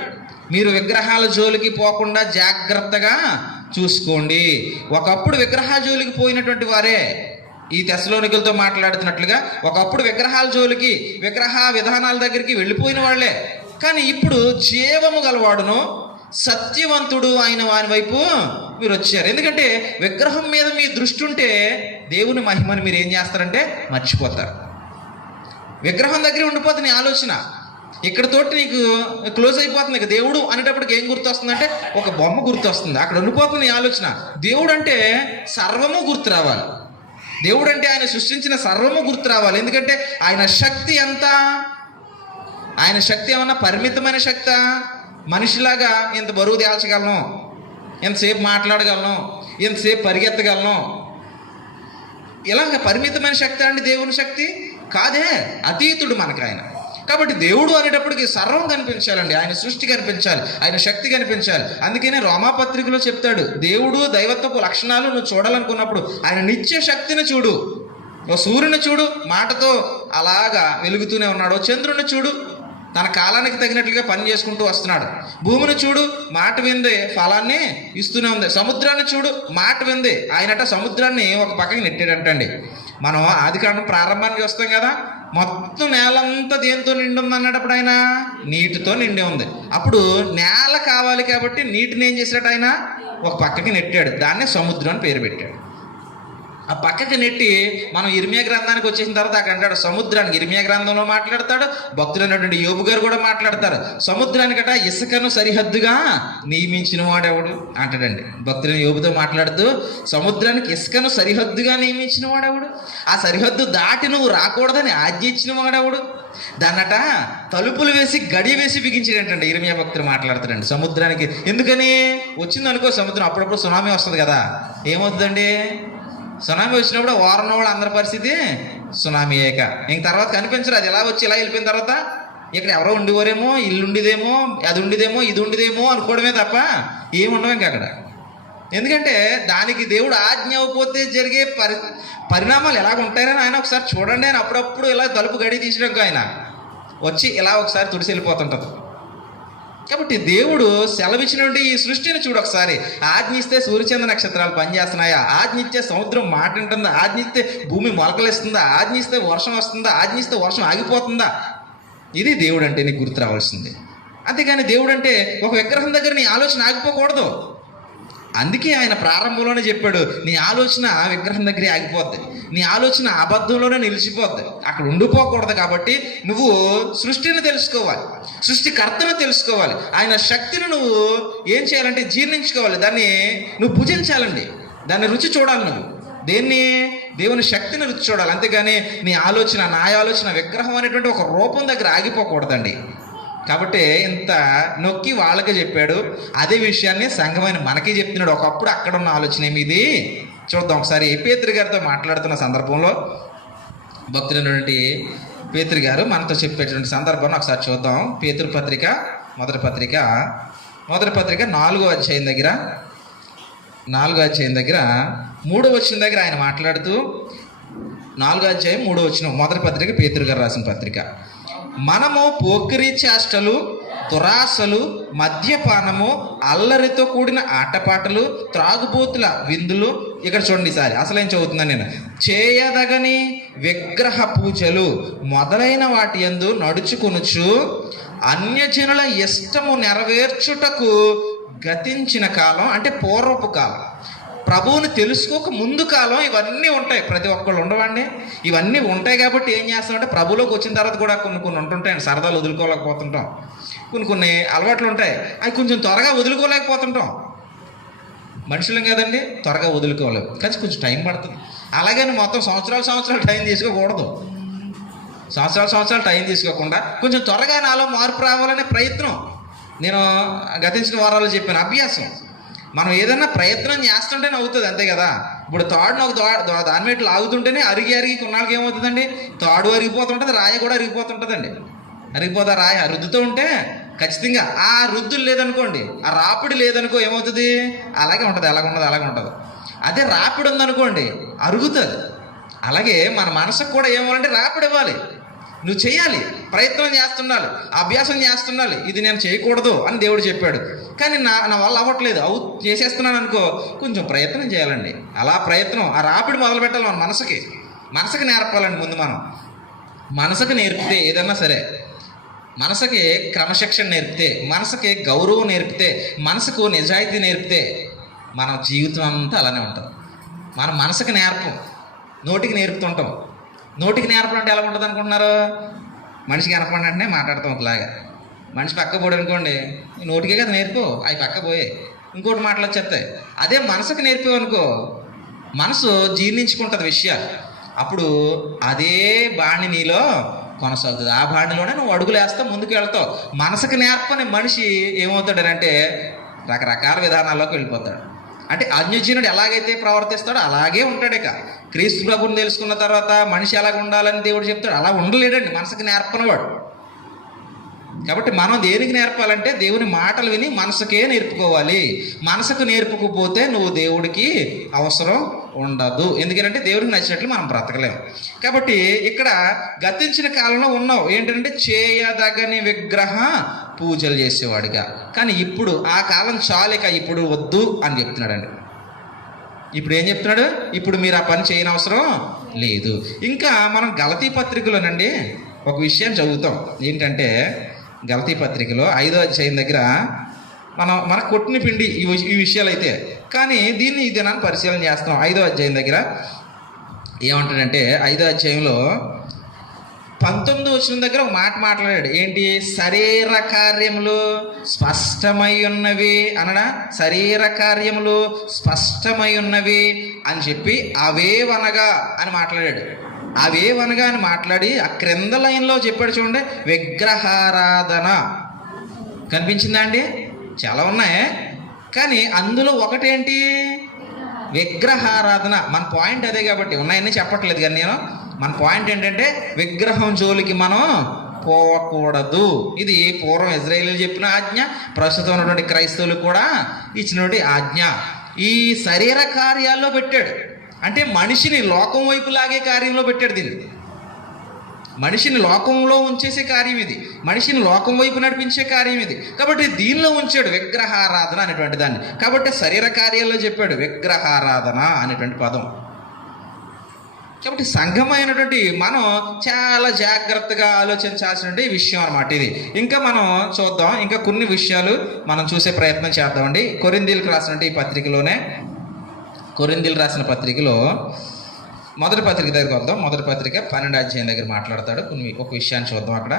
మీరు విగ్రహాల జోలికి పోకుండా జాగ్రత్తగా చూసుకోండి. ఒకప్పుడు విగ్రహ జోలికి పోయినటువంటి వారే ఈ తెస్సలోనికలతో మాట్లాడుతున్నట్లుగా ఒకప్పుడు విగ్రహాల జోలికి, విగ్రహ విధానాల దగ్గరికి వెళ్ళిపోయిన వాళ్ళే. కానీ ఇప్పుడు జీవము గలవాడును సత్యవంతుడు అయిన వాని వైపు మీరు వచ్చారు. ఎందుకంటే విగ్రహం మీద మీ దృష్టి ఉంటే దేవుని మహిమని మీరు ఏం చేస్తారంటే మర్చిపోతారు. విగ్రహం దగ్గర ఉండిపోతుంది నీ ఆలోచన, ఇక్కడతోటి నీకు క్లోజ్ అయిపోతుంది. ఇక దేవుడు అనేటప్పటికి ఏం గుర్తొస్తుందంటే ఒక బొమ్మ గుర్తొస్తుంది, అక్కడ ఉండిపోతుంది నీ ఆలోచన. దేవుడు అంటే సర్వము గుర్తు రావాలి, దేవుడు అంటే ఆయన సృష్టించిన సర్వము గుర్తు రావాలి. ఎందుకంటే ఆయన శక్తి ఎంత, ఆయన శక్తి ఏమన్నా పరిమితమైన శక్తా? మనిషిలాగా ఇంత బరువు తేల్చగలను, ఎంతసేపు మాట్లాడగలను, ఎంతసేపు పరిగెత్తగలను, ఇలాగ పరిమితమైన శక్తి అండి దేవుని శక్తి కాదే, అతీతుడు మనకు ఆయన. కాబట్టి దేవుడు అనేటప్పటికి సర్వం కనిపించాలండి, ఆయన సృష్టి కనిపించాలి, ఆయన శక్తి కనిపించాలి. అందుకనే రోమాపత్రికలో చెప్తాడు, దేవుడు దైవత్వపు లక్షణాలు నువ్వు చూడాలనుకున్నప్పుడు ఆయన నిత్య శక్తిని చూడు. ఓ సూర్యుని చూడు, మాటతో అలాగా వెలుగుతూనే ఉన్నాడు. చంద్రుని చూడు, తన కాలానికి తగినట్లుగా పని చేసుకుంటూ వస్తున్నాడు. భూమిని చూడు, మాట విందే ఫలాన్ని ఇస్తూనే ఉంది. సముద్రాన్ని చూడు, మాట విందే, ఆయనట సముద్రాన్ని ఒక పక్కకి నెట్టాడంటండి. మనం ఆదికాండం ప్రారంభానికి వస్తాం కదా, మొత్తం నేలంతా దేంతో నిండి ఉంది అన్నప్పుడు ఆయన నీటితో నిండి ఉంది. అప్పుడు నేల కావాలి కాబట్టి నీటిని ఏం చేశాడు ఆయన ఒక పక్కకి నెట్టాడు, దాన్నే సముద్రం అని పేరు పెట్టాడు. ఆ పక్కకి నెట్టి మనం ఇర్మియా గ్రంథానికి వచ్చేసిన తర్వాత అక్కడ అంటాడు సముద్రానికి, ఇర్మియా గ్రంథంలో మాట్లాడతాడు, భక్తులైనటువంటి యోబు గారు కూడా మాట్లాడతారు. సముద్రానికట ఇసుకను సరిహద్దుగా నియమించిన వాడెవడు అంటాడండి. భక్తులైన యోబుతో మాట్లాడుతూ సముద్రానికి ఇసుకను సరిహద్దుగా నియమించిన వాడెవడు, ఆ సరిహద్దు దాటి నువ్వు రాకూడదని ఆజ్ఞ ఇచ్చిన వాడెవడు, దాన్నట తలుపులు వేసి గడి వేసి బిగించాడంటండి. ఇర్మియా భక్తులు మాట్లాడతాడండి సముద్రానికి. ఎందుకని వచ్చిందనుకో సముద్రం, అప్పుడప్పుడు సునామీ వస్తుంది కదా, ఏమవుతుందండి సునామీ వచ్చినప్పుడు వారం వాళ్ళు అందరి పరిస్థితి సునామీ అయ్యాక ఇంక తర్వాత కనిపించరు. అది ఎలా వచ్చి ఇలా వెళ్ళిపోయిన తర్వాత ఇక్కడ ఎవరో ఉండేవారేమో, ఇల్లు ఉండేదేమో, అది ఉండేదేమో, ఇది ఉండేదేమో అనుకోవడమే తప్ప ఏముండవు ఇంక అక్కడ. ఎందుకంటే దానికి దేవుడు ఆజ్ఞ అవ్వకపోతే జరిగే పరిణామాలు ఎలాగ ఉంటాయని ఆయన ఒకసారి చూడండి. ఆయన అప్పుడప్పుడు ఇలా తలుపు గడి తీసడానికి ఆయన వచ్చి ఇలా ఒకసారి తుడిసి వెళ్ళిపోతుంటుంది. కాబట్టి దేవుడు సెలవిచ్చినటువంటి ఈ సృష్టిని చూడు ఒకసారి. ఆజ్ఞిస్తే సూర్యచంద్ర నక్షత్రాలు పనిచేస్తున్నాయా, ఆజ్ఞిస్తే సముద్రం మాట ఉంటుందా, ఆజ్ఞిస్తే భూమి మొలకలేస్తుందా, ఆజ్ఞిస్తే వర్షం వస్తుందా, ఆజ్ఞిస్తే వర్షం ఆగిపోతుందా. ఇది దేవుడు అంటే నీకు గుర్తు రావాల్సింది. అంతేగాని దేవుడు అంటే ఒక విగ్రహం దగ్గర నీ ఆలోచన ఆగిపోకూడదు. అందుకే ఆయన ప్రారంభంలోనే చెప్పాడు, నీ ఆలోచన ఆ విగ్రహం దగ్గరే ఆగిపోద్ది, నీ ఆలోచన అబద్ధంలోనే నిలిచిపోద్ది, అక్కడ ఉండిపోకూడదు. కాబట్టి నువ్వు సృష్టిని తెలుసుకోవాలి, సృష్టికర్తను తెలుసుకోవాలి, ఆయన శక్తిని నువ్వు ఏం చేయాలంటే జీర్ణించుకోవాలి, దాన్ని నువ్వు భుజించాలండి, దాన్ని రుచి చూడాలి. నువ్వు దేన్ని, దేవుని శక్తిని రుచి చూడాలి. అంతేగాని నీ ఆలోచన, నా ఆలోచన విగ్రహం అనేటువంటి ఒక రూపం దగ్గర ఆగిపోకూడదండి. కాబట్టి ఇంత నొక్కి వాళ్ళకి చెప్పాడు. అదే విషయాన్ని సంఘమైన మనకి చెప్తున్నాడు. ఒకప్పుడు అక్కడ ఉన్న ఆలోచన ఏమిది చూద్దాం ఒకసారి. పేతురు గారితో మాట్లాడుతున్న సందర్భంలో భక్తులైనటువంటి పేతురు గారు మనతో చెప్పేటువంటి సందర్భాన్ని ఒకసారి చూద్దాం. పేతురు పత్రిక మొదటి పత్రిక 4వ అధ్యాయం దగ్గర 3వ వచనం దగ్గర ఆయన మాట్లాడుతూ 4వ అధ్యాయం 3వ వచనం, మొదటి పత్రిక పేతురు గారు రాసిన పత్రిక. మనము పోకిరీ చేష్టలు, దురాశలు, మద్యపానము, అల్లరితో కూడిన ఆటపాటలు, త్రాగుబోతుల విందులు, ఇక్కడ చూడండి ఈసారి అసలు ఏం చదువుతున్నాను నేను, చేయదగని విగ్రహ పూజలు మొదలైన వాటి యందు నడుచుకొనుచు అన్యజనుల ఇష్టము నెరవేర్చుటకు గతించిన కాలం, అంటే పూర్వపు కాలం, ప్రభువుని తెలుసుకోక ముందు కాలం ఇవన్నీ ఉంటాయి. ప్రతి ఒక్కళ్ళు ఉండవండి, ఇవన్నీ ఉంటాయి. కాబట్టి ఏం చేస్తామంటే ప్రభులోకి వచ్చిన తర్వాత కూడా కొన్ని ఉంటుంటాయండి. సరదాలు వదులుకోలేకపోతుంటాం, కొన్ని అలవాట్లు ఉంటాయి, అవి కొంచెం త్వరగా వదులుకోలేకపోతుంటాం. మనుషులం కదండి, త్వరగా వదులుకోలేము, కానీ కొంచెం టైం పడుతుంది. అలాగని మొత్తం సంవత్సరాలు టైం తీసుకోకూడదు. సంవత్సరాలు టైం తీసుకోకుండా కొంచెం త్వరగా నాలో మార్పు రావాలనే ప్రయత్నం. నేను గతించిన వారాల్లో చెప్పాను, అభ్యాసం. మనం ఏదైనా ప్రయత్నం చేస్తుంటేనే అవుతుంది, అంతే కదా. ఇప్పుడు తాడును ఒక దాని మీద లాగుతుంటేనే అరిగి కొన్నాళ్ళకి ఏమవుతుందండి, తాడు అరిగిపోతుంటుంది, రాయి కూడా అరిగిపోతుంటుందండి. అరిగిపోతా రాయి రుద్దుతూ ఉంటే ఖచ్చితంగా ఆ రుద్దులు లేదనుకోండి, ఆ రాపిడి లేదనుకో ఏమవుతుంది, అలాగే ఉంటుంది, అలాగే ఉంటుంది. అదే రాపిడి ఉందనుకోండి అరుగుతుంది. అలాగే మన మనసుకు కూడా ఏమవ్వాలంటే రాపిడి ఇవ్వాలి. నువ్వు చేయాలి, ప్రయత్నం చేస్తుండాలి, అభ్యాసం చేస్తుండాలి. ఇది నేను చేయకూడదు అని దేవుడు చెప్పాడు, కానీ నా వల్ల అవ్వట్లేదు, చేసేస్తున్నాను అనుకో, కొంచెం ప్రయత్నం చేయాలండి. అలా ప్రయత్నం, ఆ రాపిడి మొదలు పెట్టాలి. మన మనసుకి నేర్పాలండి. ముందు మనం మనసుకు నేర్పితే ఏదన్నా సరే, మనసుకి క్రమశిక్షణ నేర్పితే, మనసుకి గౌరవం నేర్పితే, మనసుకు నిజాయితీ నేర్పితే మన జీవితం అంతా అలానే ఉంటుంది. మనం మనసుకు నేర్పం, నోటికి నేర్పుతుంటాం. నోటికి నేర్పడం అంటే ఎలా ఉంటుంది అనుకుంటున్నారు? మనిషికి కనపడిన వెంటనే మాట్లాడతాం ఒకలాగా. మనిషి పక్క పోడు అనుకోండి, నోటికే కదా నేర్పు, అవి పక్క పోయే ఇంకోటి మాటలు చెప్తాయి. అదే మనసుకు నేర్పేవనుకో, మనసు జీర్ణించుకుంటుంది విషయాలు. అప్పుడు అదే బాణి నీలో కొనసాగుతుంది. ఆ బాణిలోనే నువ్వు అడుగులు వేస్తావు, ముందుకు వెళ్తావు. మనసుకు నేర్పని మనిషి ఏమవుతాడనంటే రకరకాల విధానాల్లోకి వెళ్ళిపోతాడు. అంటే అన్యజనుడు ఎలాగైతే ప్రవర్తిస్తాడో అలాగే ఉంటాడు. ఇక క్రీస్తు ప్రభువుని తెలుసుకున్న తర్వాత మనిషి ఎలాగ ఉండాలని దేవుడు చెప్తాడు, అలా ఉండలేడండి మనసుకు నేర్పనవాడు. కాబట్టి మనం దేనికి నేర్పాలంటే దేవుని మాటలు విని మనసుకే నేర్పుకోవాలి. మనసుకు నేర్పుకపోతే నువ్వు దేవుడికి అవసరం ఉండదు. ఎందుకంటే దేవుడికి నచ్చినట్లు మనం బ్రతకలేము. కాబట్టి ఇక్కడ గతించిన కాలంలో ఉన్నావు ఏంటంటే చేయదగని విగ్రహ పూజలు చేసేవాడిగా. కానీ ఇప్పుడు ఆ కాలం చాలిక, ఇప్పుడు వద్దు అని చెప్తున్నాడండి. ఇప్పుడు ఏం చెప్తున్నాడు? ఇప్పుడు మీరు ఆ పని చేయని అవసరం లేదు. ఇంకా మనం గలతీ పత్రికలోనండి ఒక విషయం చదువుతాం. ఏంటంటే గలతీ పత్రికలో 5వ అధ్యాయం దగ్గర మన కొట్టిన పిండి ఈ విషయాలు అయితే, కానీ దీన్ని ఈ దినాన్ని పరిశీలన చేస్తాం. 5వ అధ్యాయం దగ్గర ఏమంటాడంటే 5వ అధ్యాయంలో 19వ వచనం దగ్గర ఒక మాట మాట్లాడాడు. ఏంటి? శరీర కార్యములు స్పష్టమై ఉన్నవి అనడా? శరీర కార్యములు స్పష్టమై ఉన్నవి అని చెప్పి అవేవనగా అని మాట్లాడాడు. అవేవనగా అని మాట్లాడి ఆ క్రింద లైన్లో చెప్పాడు చూడండి, విగ్రహారాధన. కనిపించిందా అండి? చాలా ఉన్నాయి, కానీ అందులో ఒకటేంటి? విగ్రహారాధన. మన పాయింట్ అదే కాబట్టి ఉన్నాయని చెప్పట్లేదు, కానీ నేను మన పాయింట్ ఏంటంటే విగ్రహం జోలికి మనం పోకూడదు. ఇది పూర్వం ఇజ్రాయేలీలు చెప్పిన ఆజ్ఞ, ప్రస్తుతం ఉన్నటువంటి క్రైస్తవులు కూడా ఇచ్చినటువంటి ఆజ్ఞ. ఈ శరీర కార్యాల్లో పెట్టాడు, అంటే మనిషిని లోకం వైపు లాగే కార్యంలో పెట్టాడు. దీన్ని మనిషిని లోకంలో ఉంచేసే కార్యం ఇది, మనిషిని లోకం వైపు నడిపించే కార్యం ఇది. కాబట్టి దీనిలో ఉంచాడు విగ్రహారాధన అనేటువంటి దాన్ని. కాబట్టి శరీర కార్యాల్లో చెప్పాడు విగ్రహారాధన అనేటువంటి పదం. కాబట్టి సంఘమైనటువంటి మనం చాలా జాగ్రత్తగా ఆలోచించాల్సినటువంటి విషయం అన్నమాట ఇది. ఇంకా మనం చూద్దాం, ఇంకా కొన్ని విషయాలు మనం చూసే ప్రయత్నం చేద్దామండి. కొరింథీయులకు రాసినటువంటి ఈ పత్రికలోనే, కొరింథీయులు రాసిన పత్రికలో మొదటి పత్రిక దగ్గరికి వద్దాం. మొదటి పత్రిక 12వ అధ్యాయం దగ్గర మాట్లాడతాడు. ఒక విషయాన్ని చూద్దాం. అక్కడ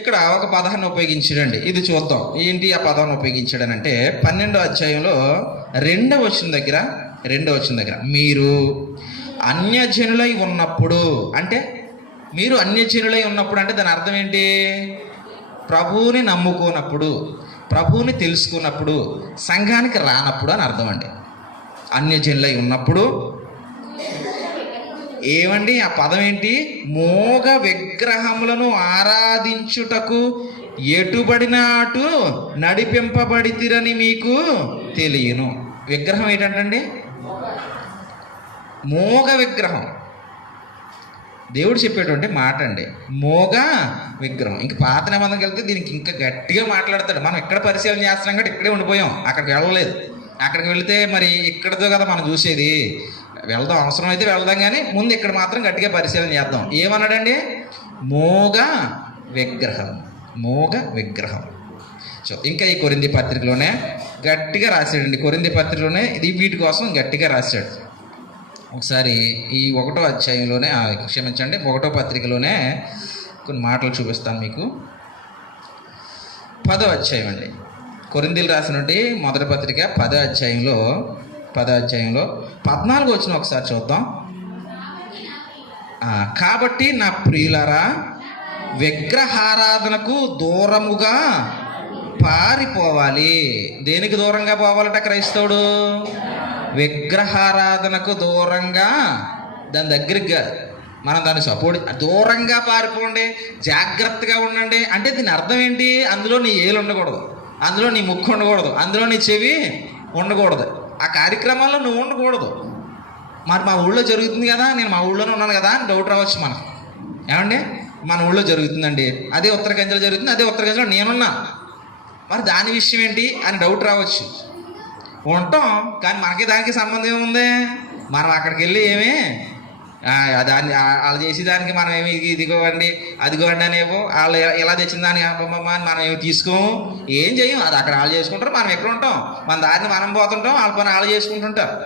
ఇక్కడ ఒక పదాన్ని ఉపయోగించాడండి, ఇది చూద్దాం. ఏంటి ఆ పదాన్ని ఉపయోగించాడనంటే 12వ అధ్యాయంలో 2వ వచనం దగ్గర మీరు అన్యజనులై ఉన్నప్పుడు, అంటే మీరు అన్యజనులై ఉన్నప్పుడు అంటే దాని అర్థం ఏంటి? ప్రభువుని నమ్ముకున్నప్పుడు, ప్రభువుని తెలుసుకున్నప్పుడు, సంఘానికి రానప్పుడు అని అర్థం అండి. అన్యజనులై ఉన్నప్పుడు ఏమండి? ఆ పదం ఏంటి? మోగ విగ్రహములను ఆరాధించుటకు ఎటుబడిన అటు నడిపింపబడితిరని మీకు తెలియను. విగ్రహం ఏంటంటండి? మోగ విగ్రహం. దేవుడు చెప్పేటువంటి మాట అండి, మోగ విగ్రహం. ఇంక పాత నిబంధనకి వెళ్తే దీనికి ఇంకా గట్టిగా మాట్లాడతాడు. మనం ఇక్కడ పరిశీలన చేస్తున్నాం కాబట్టి ఇక్కడే ఉండిపోయాం, అక్కడికి వెళ్ళలేదు. అక్కడికి వెళితే మరి ఇక్కడతో కదా మనం చూసేది. వెళ్దాం, అవసరం అయితే వెళ్దాం, కానీ ముందు ఇక్కడ మాత్రం గట్టిగా పరిశీలన చేద్దాం. ఏమన్నాడండి? మోగ విగ్రహం, మోగ విగ్రహం. సో ఇంకా ఈ కొరింథీ పత్రికలోనే గట్టిగా రాశాడండి. కొరింథీ పత్రికలోనే ఇది వీటి కోసం గట్టిగా రాశాడు. ఒకసారి ఈ 1వ అధ్యాయంలోనే, క్షమించండి, 1వ పత్రికలోనే కొన్ని మాటలు చూపిస్తాను మీకు. 10వ అధ్యాయం అండి, కొరింథీయులు రాసినటువంటి మొదటి పత్రిక 10వ అధ్యాయంలో 14వ వచనం ఒకసారి చూద్దాం. కాబట్టి నా ప్రియులారా, విగ్రహారాధనకు దూరముగా పారిపోవాలి. దేనికి దూరంగా పోవాలట క్రైస్తవుడు? విగ్రహారాధనకు దూరంగా, దాని దగ్గరికి మనం దాన్ని సపోర్ట్, దూరంగా పారిపోండి, జాగ్రత్తగా ఉండండి. అంటే దీని అర్థం ఏంటి? అందులో నీ ఏలు ఉండకూడదు, అందులో నీ ముక్కు ఉండకూడదు, అందులో నీ చెవి ఉండకూడదు, ఆ కార్యక్రమాల్లో నువ్వు ఉండకూడదు. మరి మా ఊళ్ళో జరుగుతుంది కదా, నేను మా ఊళ్ళోనే ఉన్నాను కదా అని డౌట్ రావచ్చు మనకు. ఏమండి? మన ఊళ్ళో జరుగుతుందండి, అదే ఉత్తర గంజలో జరుగుతుంది, అదే ఉత్తర గంజలో నేనున్నా, మరి దాని విషయం ఏంటి అని డౌట్ రావచ్చు. ఉంటాం, కానీ మనకి దానికి సంబంధం ఏముంది? మనం అక్కడికి వెళ్ళి ఏమి దాన్ని వాళ్ళు చేసి దానికి మనం ఏమి ఇదిగోండి అదిగోండి అనేవో, వాళ్ళు ఎలా తెచ్చిన దానికి అమ్మమ్మ అని మనం ఏమి తీసుకోము, ఏం చేయం. అది అక్కడ వాళ్ళు చేసుకుంటారు, మనం ఎక్కడ ఉంటాం, మన దారిని మనం పోతుంటాం, వాళ్ళ పని వాళ్ళు చేసుకుంటుంటారు.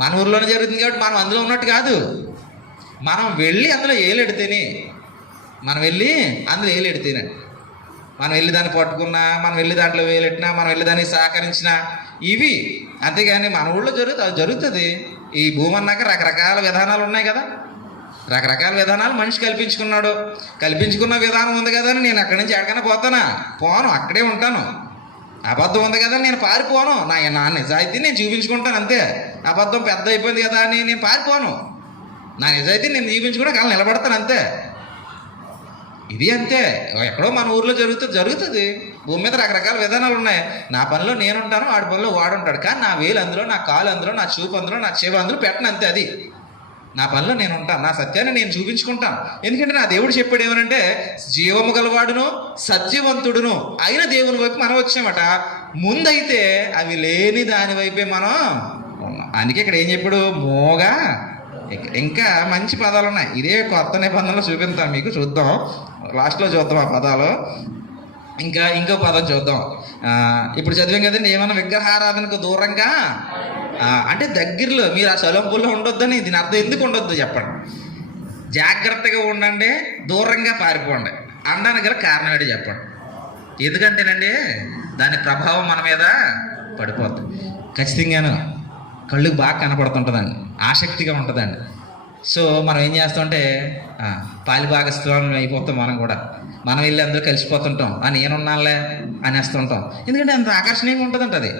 మన ఊర్లోనే జరుగుతుంది కాబట్టి మనం అందులో ఉన్నట్టు కాదు. మనం వెళ్ళి అందులో ఏలెడితేనే, మనం వెళ్ళి అందులో ఏలెడితేనే, మనం వెళ్ళి దాన్ని పట్టుకున్నా, మనం వెళ్ళి దాంట్లో వేలెట్టినా, మనం వెళ్ళి దాన్ని సహకరించినా, ఇవి అంతేగాని మన ఊళ్ళో జరుగుతుంది. ఈ భూమి అన్నాక రకరకాల విధానాలు ఉన్నాయి కదా, రకరకాల విధానాలు మనిషి కల్పించుకున్న విధానం ఉంది కదా అని నేను అక్కడి నుంచి ఎక్కడికైనా పోను, అక్కడే ఉంటాను. అబద్ధం ఉంది కదా నేను పారిపోను, నా నిజాయితీ నేను చూపించుకుంటాను అంతే. అబద్ధం పెద్ద అయిపోయింది కదా అని నేను పారిపోను, నా నిజాయితీ నేను చూపించుకుంటే కాలం నిలబడతాను అంతే. ఇది అంతే. ఎక్కడో మన ఊర్లో జరుగుతుంది. భూమి మీద రకరకాల విధానాలు ఉన్నాయి. నా పనిలో నేనుంటాను, వాడి పనిలో వాడు ఉంటాడు, కానీ నా వేలు అందులో, నా కాలు అందులో, నా చూపు అందులో, నా చెవి అందులో పెట్టను అంతే. అది నా పనిలో నేను ఉంటాను, నా సత్యాన్ని నేను చూపించుకుంటాను. ఎందుకంటే నా దేవుడు చెప్పాడు ఏమనంటే, జీవము గలవాడును సత్యవంతుడును అయిన దేవుని వైపు మనం వచ్చామట. ముందైతే అవి లేని దాని వైపే మనం ఉన్నాం. అందుకే ఇక్కడ ఏం చెప్పాడు, మోగా. ఇంకా మంచి పదాలు ఉన్నాయి, ఇదే కొత్త నిబంధనలు చూపిస్తాను మీకు, చూద్దాం లాస్ట్లో చూద్దాం ఆ పదాలు. ఇంకో పదం చూద్దాం. ఇప్పుడు చదివాం కదండి, ఏమన్నా విగ్రహారాధనకు దూరంగా అంటే దగ్గరలో మీరు ఆ సొలంపుల్లో ఉండొద్దని. దీని అర్థం ఎందుకు ఉండొద్దు చెప్పండి. జాగ్రత్తగా ఉండండి, దూరంగా పారిపోండి అనడానికి గల కారణం ఏంటి చెప్పండి. ఎందుకంటేనండి దాని ప్రభావం మన మీద పడిపోద్ది. ఖచ్చితంగాను కళ్ళుకి బాగా కనపడుతుంటుందండి, ఆసక్తిగా ఉంటుందండి. సో మనం ఏం చేస్తామంటే పాలి భాగస్వామ్యం అయిపోతాం. మనం వెళ్ళి అందరూ కలిసిపోతుంటాం, నేనున్నానులే అనేస్తుంటాం. ఎందుకంటే అంత ఆకర్షణీయంగా ఉంటుందంట, అది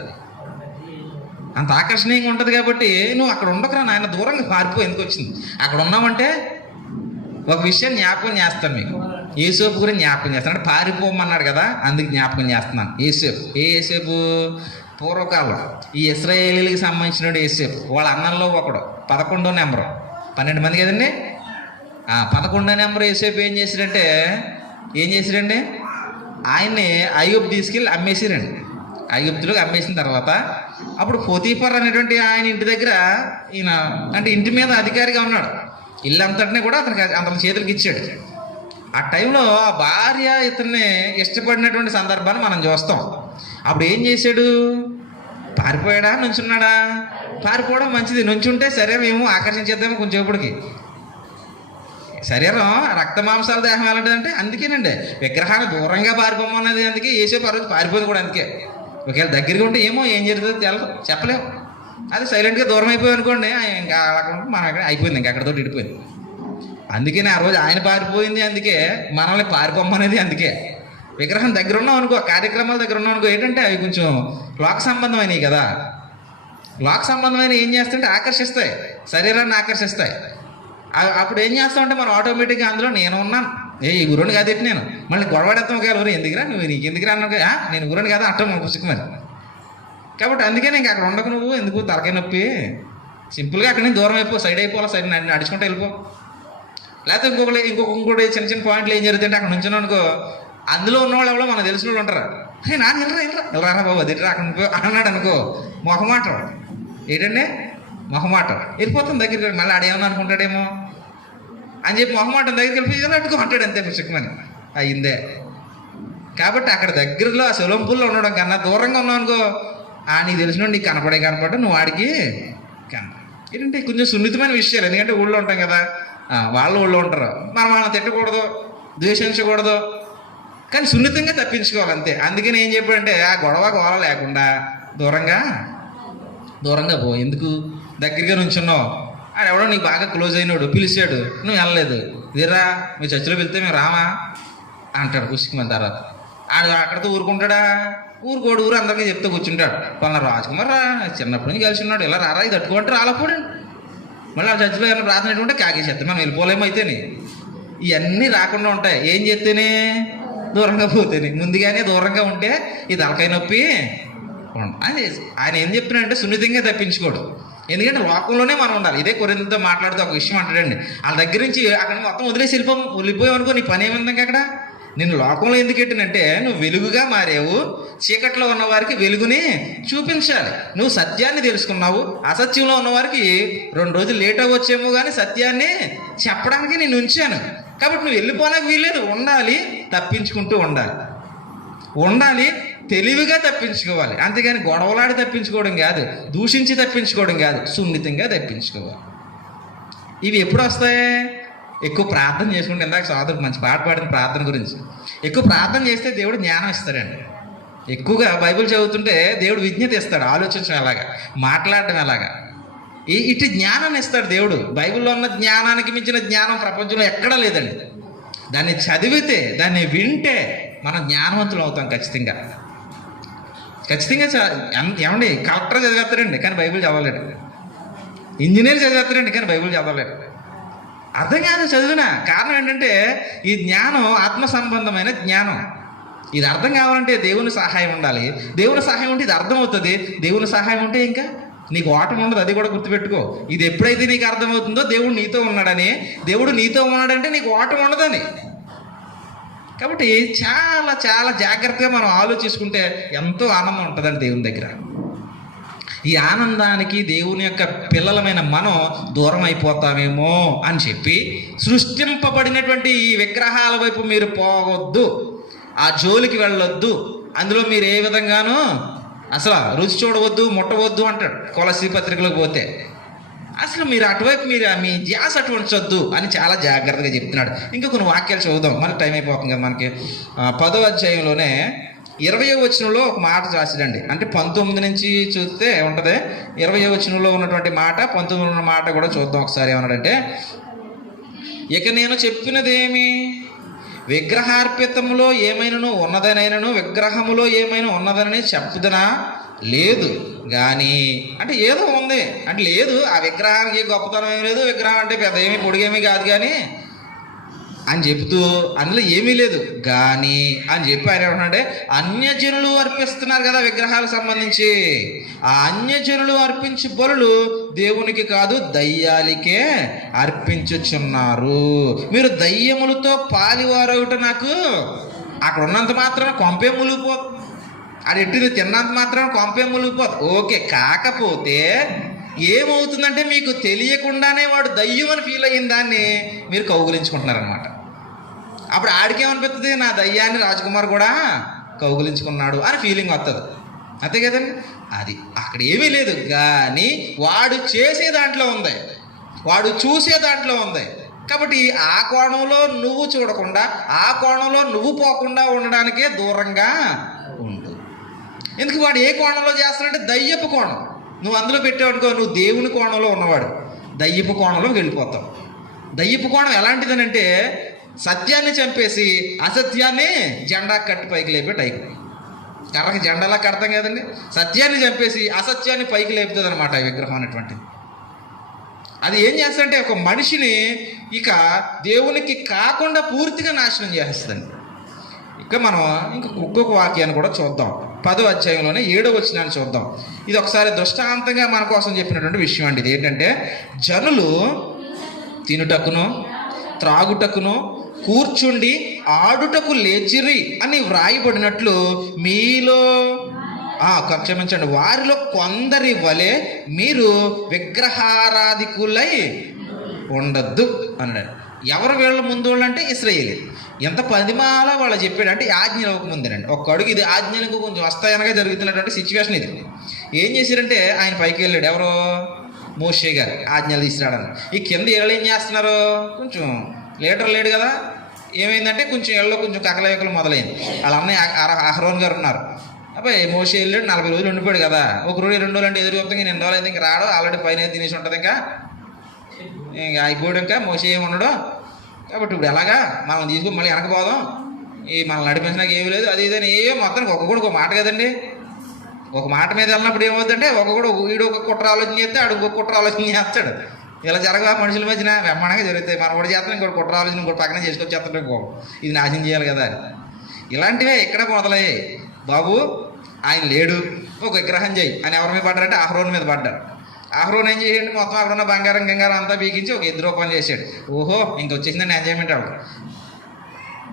అంత ఆకర్షణీయంగా ఉంటుంది. కాబట్టి నువ్వు అక్కడ ఉండకురా నాయన, దూరంగా పారిపో. ఎందుకు వచ్చింది అక్కడ ఉన్నామంటే ఒక విషయం జ్ఞాపకం చేస్తాను మీకు. యేసేపు గురించి జ్ఞాపకం చేస్తాను. అంటే పారిపోమన్నాడు కదా, అందుకు జ్ఞాపకం చేస్తున్నాను. యేసేపు పూర్వకాలం ఈ ఇశ్రాయేలీలకు సంబంధించిన యేసేపు వాళ్ళ అన్నంలో ఒకడు, 11వ నెంబరు, 12 మంది కదండి. 11వ నెంబరు యేసేపు ఏం చేశాడంటే ఆయన్ని ఐగుప్తు తీసుకెళ్ళి అమ్మేసిరండి. ఐగుప్తులకు అమ్మేసిన తర్వాత అప్పుడు పోతీఫర్ అనేటువంటి ఆయన ఇంటి దగ్గర ఈయన అంటే ఇంటి మీద అధికారిగా ఉన్నాడు. ఇల్లు అంతటినీ కూడా అతని చేతులకు ఇచ్చాడు. ఆ టైంలో ఆ భార్య ఇతన్ని ఇష్టపడినటువంటి సందర్భాన్ని మనం చూస్తాం. అప్పుడు ఏం చేశాడు, పారిపోయాడా, నుంచున్నాడా? పారిపోవడం మంచిది. నుంచుంటే శరీరం ఏమో ఆకర్షించేద్దామో కొంచెంసేపటికి. శరీరం రక్త మాంసాల దేహం ఎలాంటిదంటే అందుకేనండి విగ్రహాన్ని దూరంగా పారిపోమన్నది. అందుకే యేసేపు ఆ రోజు పారిపోయింది కూడా అందుకే. ఒకవేళ దగ్గరగా ఉంటే ఏమో ఏం జరుగుతుందో చెప్పలేము. అది సైలెంట్గా దూరం అయిపోయి అనుకోండి, ఇంకా అలా మనం అక్కడ అయిపోయింది, ఇంకా అక్కడతో ఇడిపోయింది. అందుకని ఆ రోజు ఆయన పారిపోయింది, అందుకే మనల్ని పారిపోమనేది. అందుకే విగ్రహం దగ్గర ఉన్నాం అనుకో, కార్యక్రమాల దగ్గర ఉన్నాం అనుకో, ఏంటంటే అవి కొంచెం లోక సంబంధమైనవి కదా. లోక సంబంధమైన ఏం చేస్తుంటే ఆకర్షిస్తాయి, శరీరాన్ని ఆకర్షిస్తాయి. అప్పుడు ఏం చేస్తామంటే మనం ఆటోమేటిక్గా అందులో నేను ఉన్నాను, ఈ గురువుని కాదు ఎట్టి నేను మళ్ళీ గొడవడతాం. ఒకవేళ ఊరు ఎందుకురా నువ్వు, నీకు ఎందుకురా అన్నా, నేను గురువుని కాదు అట్టం పుస్తకం మరి. కాబట్టి అందుకే నేను అక్కడ ఉండకు, నువ్వు ఎందుకు తలకాయ నొప్పి, సింపుల్గా అక్కడి నుంచి దూరం అయిపో, సైడ్ అయిపోవాలి, సైడ్ నడుచుకుంటూ వెళ్ళిపో. లేకపోతే ఇంకోటి చిన్న చిన్న పాయింట్లు ఏం జరుగుతుంటే అక్కడ నుంచి అనుకో, అందులో ఉన్నవాళ్ళు ఎవరో మనకు తెలిసిన వాళ్ళు ఉంటారు. నాన్న వెళ్ళరా బాబు, అది అక్కడ అన్నాడు అనుకో, మొహమాటం. ఏంటంటే మొహమాటం వెళ్ళిపోతాం దగ్గరికి. మళ్ళీ ఆడేమన్నా అనుకుంటాడేమో అని చెప్పి మొహమాటం దగ్గరికి వెళ్ళిపోయి అట్టుకో అంటాడు, అంతే పుస్తకమని అయిందే. కాబట్టి అక్కడ దగ్గరలో ఆ సొలంపుల్లో ఉండడం కన్నా దూరంగా ఉన్నావు అనుకో, నీకు తెలిసిన నీకు కనపడే నువ్వు వాడికి ఏంటంటే కొంచెం సున్నితమైన విషయాలు. ఎందుకంటే ఊళ్ళో ఉంటాం కదా, వాళ్ళు ఊళ్ళో ఉంటారు, మనం తిట్టకూడదు, ద్వేషించకూడదు, కానీ సున్నితంగా తప్పించుకోవాలి అంతే. అందుకని ఏం చెప్పాడంటే ఆ గొడవ లేకుండా దూరంగా పో. ఎందుకు దగ్గరగా నుంచున్నావు, ఎవడో నీకు బాగా క్లోజ్ అయినాడు పిలిచాడు, నువ్వు వెళ్ళలేదు, ఇదిరా మీ చర్చిలో వెళ్తే మేము రామా అంటాడు పుస్తకమైన తర్వాత. అక్కడితో ఊరుకుంటాడా? ఊరుకోడు. ఊరు అందరికీ చెప్తూ కూర్చుంటాడు, పలానా రాజకుమార్ రా, చిన్నప్పటి నుంచి కలిసి ఉన్నాడు, ఇలా రారా, ఇది తట్టుకుంటే రాలపోడండి. మళ్ళీ ఆ చర్చిలో ఏమైనా ప్రార్థన పెట్టుకుంటే కాకేసేస్తే మనం వెళ్ళిపోలేము. అయితేనే ఇవన్నీ రాకుండా ఉంటాయి. ఏం చేస్తేనే దూరంగా పోతేనే, ముందుగానే దూరంగా ఉంటే ఈ తలకాయ నొప్పి. అది ఆయన ఏం చెప్తున్నాడంటే సున్నితంగా తప్పించుకోడు. ఎందుకంటే లోకంలోనే మనం ఉండాలి. ఇదే కొరింథీతో మాట్లాడుతూ ఒక విషయం అంటాడండి, వాళ్ళ దగ్గర నుంచి అక్కడ మొత్తం వదిలేసి వెళ్ళిపోయావు అనుకో, నీ పని ఏముంది అక్కడ. నేను లోకంలో ఎందుకు పెట్టినంటే నువ్వు వెలుగుగా మారేవు, చీకట్లో ఉన్న వారికి వెలుగుని చూపించాలి. నువ్వు సత్యాన్ని తెలుసుకున్నావు, అసత్యంలో ఉన్న వారికి 2 రోజులు లేట్ అవ్వచ్చేమో కానీ సత్యాన్ని చెప్పడానికి నేను ఉంచాను. కాబట్టి నువ్వు వెళ్ళిపోనాక వీల్లేదు, ఉండాలి, తప్పించుకుంటూ ఉండాలి, తెలివిగా తప్పించుకోవాలి. అంతేగాని గొడవలాడి తప్పించుకోవడం కాదు, దూషించి తప్పించుకోవడం కాదు, సున్నితంగా తప్పించుకోవాలి. ఇవి ఎప్పుడు వస్తాయి? ఎక్కువ ప్రార్థన చేసుకుంటే, ఇందాక సోదరుడు మంచి పాట పాడిన ప్రార్థన గురించి, ఎక్కువ ప్రార్థన చేస్తే దేవుడు జ్ఞానం ఇస్తాడండి. ఎక్కువగా బైబిల్ చదువుతుంటే దేవుడు విజ్ఞత ఇస్తాడు, ఆలోచించడం ఎలాగా, మాట్లాడడం ఎలాగా, ఇటు జ్ఞానాన్ని ఇస్తాడు దేవుడు. బైబిల్లో ఉన్న జ్ఞానానికి మించిన జ్ఞానం ప్రపంచంలో ఎక్కడా లేదండి. దాన్ని చదివితే, దాన్ని వింటే మనం జ్ఞానవంతులు అవుతాం ఖచ్చితంగా. ఏమండి కలెక్టర్ చదివేస్తాడండి కానీ బైబిల్ చదవలేడు, ఇంజనీర్ చదివేస్తాడండి కానీ బైబిల్ చదవలేడు. అర్థం కాదు చదివిన కారణం ఏంటంటే ఈ జ్ఞానం ఆత్మ సంబంధమైన జ్ఞానం. ఇది అర్థం కావాలంటే దేవుని సహాయం ఉండాలి. దేవుని సహాయం ఉంటే ఇది అర్థం అవుతుంది. దేవుని సహాయం ఉంటే ఇంకా నీకు ఓటమి ఉండదు, అది కూడా గుర్తుపెట్టుకో. ఇది ఎప్పుడైతే నీకు అర్థమవుతుందో దేవుడు నీతో ఉన్నాడని, దేవుడు నీతో ఉన్నాడంటే నీకు ఓటమి ఉండదని. కాబట్టి చాలా చాలా జాగ్రత్తగా మనం ఆలోచించుకుంటే ఎంతో ఆనందం ఉంటుందండి దేవుని దగ్గర. ఈ ఆనందానికి దేవుని యొక్క పిల్లలమైన మనం దూరం అయిపోతామేమో అని చెప్పి సృష్టింపబడినటువంటి ఈ విగ్రహాల వైపు మీరు పోవద్దు, ఆ జోలికి వెళ్ళొద్దు, అందులో మీరు ఏ విధంగానూ అసలు రుచి చూడవద్దు, ముట్టవద్దు అంటాడు కొలసీ పత్రికలోకి పోతే. అసలు మీరు అటువైపు మీ ధ్యాస అటు ఉంచొద్దు అని చాలా జాగ్రత్తగా చెప్తున్నాడు. ఇంకా కొన్ని వాక్యాలు చదువుదాం, మనకి టైం అయిపోతుంది కదా మనకి. 10వ అధ్యాయంలోనే 20వ వచనంలో ఒక మాట రాసిడండి. అంటే 19 నుంచి చూస్తే ఉంటుంది, 20వ వచనంలో ఉన్నటువంటి మాట 19 ఉన్న మాట కూడా చూద్దాం ఒకసారి. ఏమన్నాడంటే, ఇక నేను చెప్పినదేమి, విగ్రహార్పితములో ఏమైనాను ఉన్నదనైనను విగ్రహములో ఏమైనా ఉన్నదనని చెప్పుదనా లేదు కానీ, అంటే ఏదో ఉంది అంటే లేదు, ఆ విగ్రహానికి గొప్పతనం ఏమీ లేదు, విగ్రహం అంటే పెద్ద ఏమీ పొడిగేమీ కాదు కానీ అని చెబుతూ అందులో ఏమీ లేదు కానీ అని చెప్పి ఆయన ఏమంటే, అన్యజనులు అర్పిస్తున్నారు కదా విగ్రహాలకు సంబంధించి, ఆ అన్యజనులు అర్పించే బలులు దేవునికి కాదు దయ్యాలకే అర్పించుచున్నారు. మీరు దయ్యములతో పాలివారవుట నాకు అక్కడ ఉన్నంత మాత్రం కొంపే ములిగిపోతుంది, అది ఎట్టిది తిన్నంత మాత్రం కొంపే ములిగిపోతుంది. ఓకే, కాకపోతే ఏమవుతుందంటే మీకు తెలియకుండానే వాడు దయ్యం అని ఫీల్ అయిన దాన్ని మీరు కౌగులించుకుంటున్నారనమాట. అప్పుడు ఆడికేమనిపిస్తుంది, నా దయ్యాన్ని రాజకుమార్ కూడా కౌగులించుకున్నాడు అని ఫీలింగ్ వస్తుంది, అంతే కదండి. అది అక్కడ ఏమీ లేదు కానీ వాడు చేసే దాంట్లో ఉంది, వాడు చూసే దాంట్లో ఉంది. కాబట్టి ఆ కోణంలో నువ్వు చూడకుండా, ఆ కోణంలో నువ్వు పోకుండా ఉండడానికే దూరంగా ఉండు. ఎందుకు వాడు ఏ కోణంలో చేస్తాడంటే దయ్యపు కోణం. నువ్వు అందులో పెట్టావనుకో, నువ్వు దేవుని కోణంలో ఉన్నవాడు, దయ్యపు కోణంలోకి వెళ్ళిపోతావు. దయ్యపు కోణం ఎలాంటిదనంటే సత్యాన్ని చంపేసి అసత్యాన్ని జెండా కట్టి పైకి లేపే టైప్. కర్రకి జెండాలా కడతాం కదండి, సత్యాన్ని చంపేసి అసత్యాన్ని పైకి లేపుతుంది అనమాట ఈ విగ్రహం అనేటువంటిది. అది ఏం చేస్తుందంటే ఒక మనిషిని ఇక దేవునికి కాకుండా పూర్తిగా నాశనం చేస్తుందండి. ఇక మనం ఇంకొక వాక్యాన్ని కూడా చూద్దాం. 10వ అధ్యాయంలోనే 7వ వచనాన్ని చూద్దాం. ఇది ఒకసారి దృష్టాంతంగా మన కోసం చెప్పినటువంటి విషయం అండి. ఇది ఏంటంటే, జనులు తినుటకును త్రాగుటకును కూర్చుండి ఆడుటకు లేచిరి అని వ్రాయబడినట్లు మీలో క్షమించండి, వారిలో కొందరి వలె మీరు విగ్రహారాధికులై ఉండద్దు అన్నాడు. ఎవరు వీళ్ళ ముందు వాళ్ళు అంటే ఇశ్రాయేలీ. ఎంత పదిమాల వాళ్ళు చెప్పాడు అంటే ఆజ్ఞలు అవ్వకముందేనండి. ఒక్క అడుగు ఇది ఆజ్ఞలకు కొంచెం వస్తాయనగా జరుగుతున్నటువంటి సిచ్యువేషన్ ఇది. ఏం చేశారంటే ఆయన పైకి వెళ్ళాడు, ఎవరో మోషే గారు ఆజ్ఞలు తీసుకురాడని. ఈ కింద ఏళ్ళు ఏం చేస్తున్నారు, కొంచెం లీడర్ లేడు కదా, ఏమైందంటే కొంచెం ఏళ్ళలో కొంచెం కకలయకలు మొదలైంది. వాళ్ళ అన్నయ్య అహరోన్ గారు ఉన్నారు. అబ్బాయి మోషే వెళ్ళాడు, 40 రోజులు ఉండిపోయాడు కదా, ఒక రోజు 2 రోజులు అంటే ఎదురు చెప్తాం, 2 రోజులు అయితే ఇంకా రాడు, ఆల్రెడీ పైన తినేసి ఉంటుంది, ఇంకా అయిపోయాడు, ఇంకా మోషే ఏమి ఉండడు. కాబట్టి ఇప్పుడు ఎలాగా మనం తీసుకుని మళ్ళీ వెనకపోదాం, ఈ మనల్ని నడిపించినాక ఏమీ లేదు, అది ఇదని ఏమో మొత్తానికి ఒక్కొక్కడికి ఒక మాట కదండి. ఒక మాట మీద వెళ్ళినప్పుడు ఏమవుతుందంటే ఒక్కొక్కడు వీడు ఒక కుట్ర ఆలోచన చేస్తే ఆడు ఇంకొక కుట్ర ఆలోచన చేస్తాడు. ఇలా జరగవా మనుషుల మధ్యన వెమ్మడంగా జరుగుతాయి. మనం ఒకటి చేస్తాం, ఇంకోటి కుట్ర ఆలోచన ఇంకోటి పక్కన చేసుకొని చేస్తుంటే ఇది నాశనం చేయాలి కదా. ఇలాంటివే ఇక్కడ మొదలయ్యాయి. బాబు ఆయన లేడు, ఒక విగ్రహం చేయి అని ఎవరి మీద పడ్డారంటే అహరోన్ మీద పడ్డారు. అహరోన్ ఏం చేయండి, మొత్తం అక్కడ ఉన్న బంగారం గంగారం అంతా బీకించి ఒక ఎద్దు రూపం చేశాడు. ఓహో ఇంక వచ్చేసిందని ఎంజాయ్మెంట్ ఆవిడ.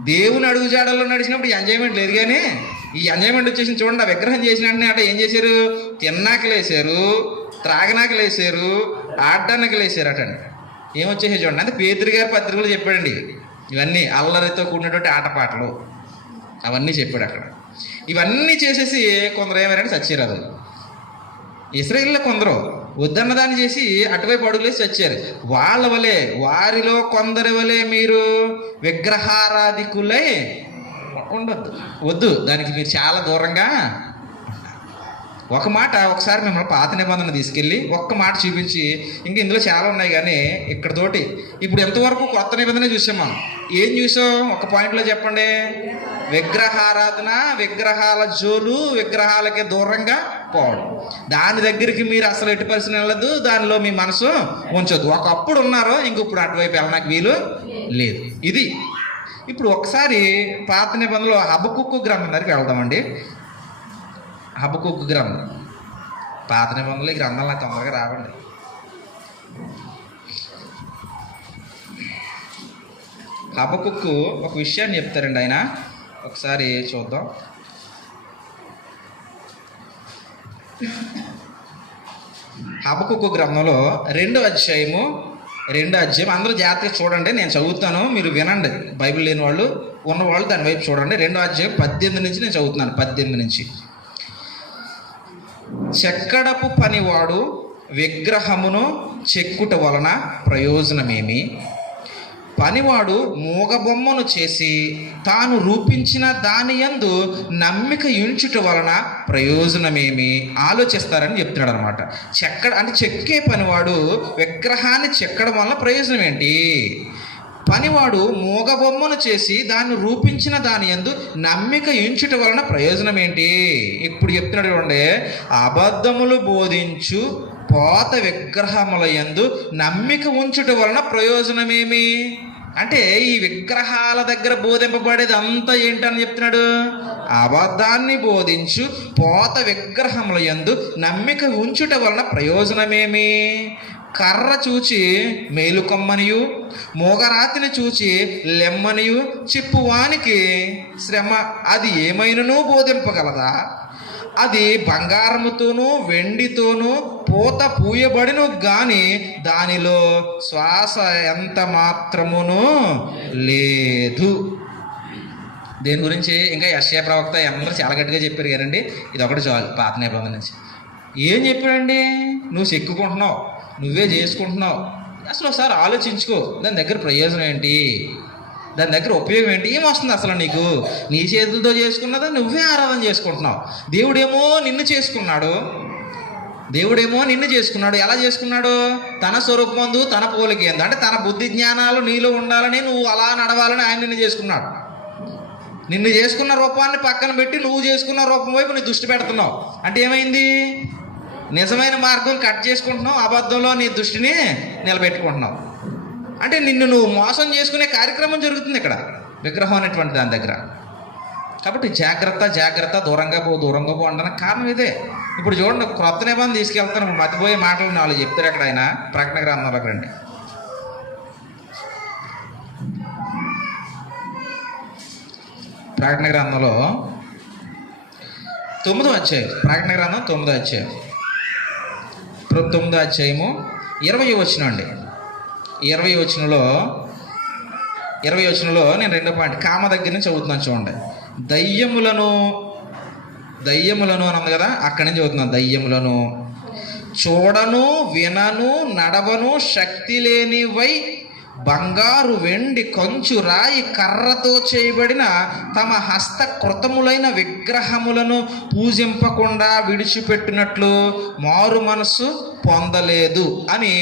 దేవుని అడుగుజాడల్లో నడిచినప్పుడు ఎంజాయ్మెంట్ లేదు, కానీ ఈ ఎంజాయ్మెంట్ వచ్చేసింది చూడండి. ఆ విగ్రహం చేసిన వెంటనే అంటే ఏం చేశారు, తిన్నాకలు వేసారు, త్రాగినాకలు వేసారు, ఆడటానికి వేసారు అటండి. ఏమొచ్చేసి చూడండి. అంటే పేతురు గారి పత్రికలు చెప్పాడండి ఇవన్నీ, అల్లరితో కూడినటువంటి ఆటపాటలు అవన్నీ చెప్పాడు అక్కడ. ఇవన్నీ చేసేసి కొందరు ఏమైనా చచ్చారు. అది ఇశ్రాయేలులో కొందరు వద్దన్నదాన్ని చేసి అటువైపు అడుగులేసి చచ్చారు. వాళ్ళ వలె, వారిలో కొందరి వలె మీరు విగ్రహారాధికులై ఉండొద్దు, వద్దు, దానికి మీరు చాలా దూరంగా. ఒక మాట ఒకసారి మిమ్మల్ని పాత నిబంధన తీసుకెళ్ళి ఒక్క మాట చూపించి, ఇంక ఇందులో చాలా ఉన్నాయి కానీ ఇక్కడతోటి ఇప్పుడు ఎంతవరకు కొత్త నిబంధన చూసాం మనం. ఏం చూసాం ఒక పాయింట్లో చెప్పండి. విగ్రహారాధన, విగ్రహాల జోలు, విగ్రహాలకి దూరంగా పోవడం, దాని దగ్గరికి మీరు అసలు ఎట్టి పరిస్థితి వెళ్ళదు, దానిలో మీ మనసు ఉంచొద్దు. ఒకప్పుడు ఉన్నారో ఇంక ఇప్పుడు అటువైపు వెళ్ళడానికి వీలు లేదు. ఇది ఇప్పుడు ఒకసారి పాత నిబంధనలో హబక్కుకు గ్రంథం దగ్గరికి వెళ్దామండి. హబక్కుకు గ్రంథం పాత నిబంధనలు ఈ గ్రంథాలు నాకు తొందరగా రావండి. హబక్కుకు ఒక విషయాన్ని చెప్తారండి ఆయన, ఒకసారి చూద్దాం. హబక్కుకు గ్రంథంలో 2వ అధ్యాయం అందరూ జాగ్రత్తగా చూడండి, నేను చదువుతాను, మీరు వినండి. బైబిల్ లేని వాళ్ళు ఉన్నవాళ్ళు దాని వైపు చూడండి. 2వ అధ్యాయం 18 నుంచి నేను చదువుతున్నాను. 18 నుంచి. చెక్కడపు పనివాడు విగ్రహమును చెక్కుట వలన ప్రయోజనమేమి? పనివాడు మూగబొమ్మను చేసి తాను రూపించిన దాని యందు నమ్మిక ఉంచుట వలన ప్రయోజనమేమి? ఆలోచిస్తారని చెప్తున్నాడు అనమాట. చెక్కే పనివాడు విగ్రహాన్ని చెక్కడం వలన ప్రయోజనం ఏంటి? పనివాడు మూగబొమ్మను చేసి దాన్ని రూపించిన దాని యందు నమ్మిక ఉంచుట వలన ప్రయోజనం ఏంటి? ఇప్పుడు చెప్తున్నాడు చూడండి, అబద్ధములు బోధించు పోత విగ్రహముల యందు నమ్మిక ఉంచుట వలన ప్రయోజనమేమి? అంటే ఈ విగ్రహాల దగ్గర బోధింపబడేది అంతా ఏంటని చెప్తున్నాడు? అబద్ధాన్ని బోధించు పోత విగ్రహముల యందు నమ్మిక ఉంచుట వలన ప్రయోజనమేమి? కర్ర చూచి మేలుకొమ్మనియు మోగరాతిని చూచి లెమ్మనియు చెప్పువానికి శ్రమ అది ఏమైనను బోధింపగలదా? అది బంగారముతోనూ వెండితోనూ పూత పూయబడిను గాని దానిలో శ్వాస ఎంత మాత్రమును లేదు. దేని గురించి ఇంకా యెషయా ప్రవక్త అందరూ చాలా గట్టిగా చెప్పారు కదండి. ఇది ఒకటి చాలు పాత నిబంధన నుంచి. ఏం చెప్పాడండి? నువ్వు చెక్కుకుంటున్నావు, నువ్వే చేసుకుంటున్నావు. అసలు ఒకసారి ఆలోచించుకో, దాని దగ్గర ప్రయోజనం ఏంటి, దాని దగ్గర ఉపయోగం ఏంటి, ఏమొస్తుంది అసలు నీకు? నీ చేతులతో చేసుకున్నదా నువ్వే ఆరాధన చేసుకుంటున్నావు. దేవుడేమో నిన్ను చేసుకున్నాడు. ఎలా చేసుకున్నాడు? తన స్వరూపమందు తన పోలిక ఎందు, అంటే తన బుద్ధి జ్ఞానాలు నీలో ఉండాలని, నువ్వు అలా నడవాలని ఆయన నిన్ను చేసుకున్నాడు. నిన్ను చేసుకున్న రూపాన్ని పక్కన పెట్టి నువ్వు చేసుకున్న రూపం వైపు నీ దృష్టి పెడుతున్నావు. అంటే ఏమైంది? నిజమైన మార్గం కట్ చేసుకుంటున్నావు, అబద్ధంలో నీ దృష్టిని నిలబెట్టుకుంటున్నావు. అంటే నిన్ను నువ్వు మోసం చేసుకునే కార్యక్రమం జరుగుతుంది ఇక్కడ విగ్రహం అనేటువంటి దాని దగ్గర. కాబట్టి జాగ్రత్త, దూరంగా పో అనడానికి కారణం ఇదే. ఇప్పుడు చూడండి, క్రొత్త నిబంధన తీసుకెళ్తాను. ఇప్పుడు మతిపోయే మాటలు 4 చెప్తారు అక్కడ ఆయన. ప్రకటన గ్రంథంలోకి రండి. ప్రకటన గ్రంథంలో 9వ అధ్యాయం. ప్రకటన గ్రంథం 9వ అధ్యాయం 9వ అధ్యాయము 20వ వచనం అండి. 20వ వచనంలో నేను 2వ పాయింట్ కామ దగ్గర నుంచి చదువుతున్నాను చూడండి. దయ్యములను అని ఉంది కదా, అక్కడి నుంచి చదువుతున్నాను. దయ్యములను చూడను వినను నడవను శక్తి లేనివై బంగారు వెండి కంచు రాయి కర్రతో చేయబడిన తమ హస్తకృతములైన విగ్రహములను పూజింపకుండా విడిచిపెట్టినట్లు మారు మనస్సు పొందలేదు అని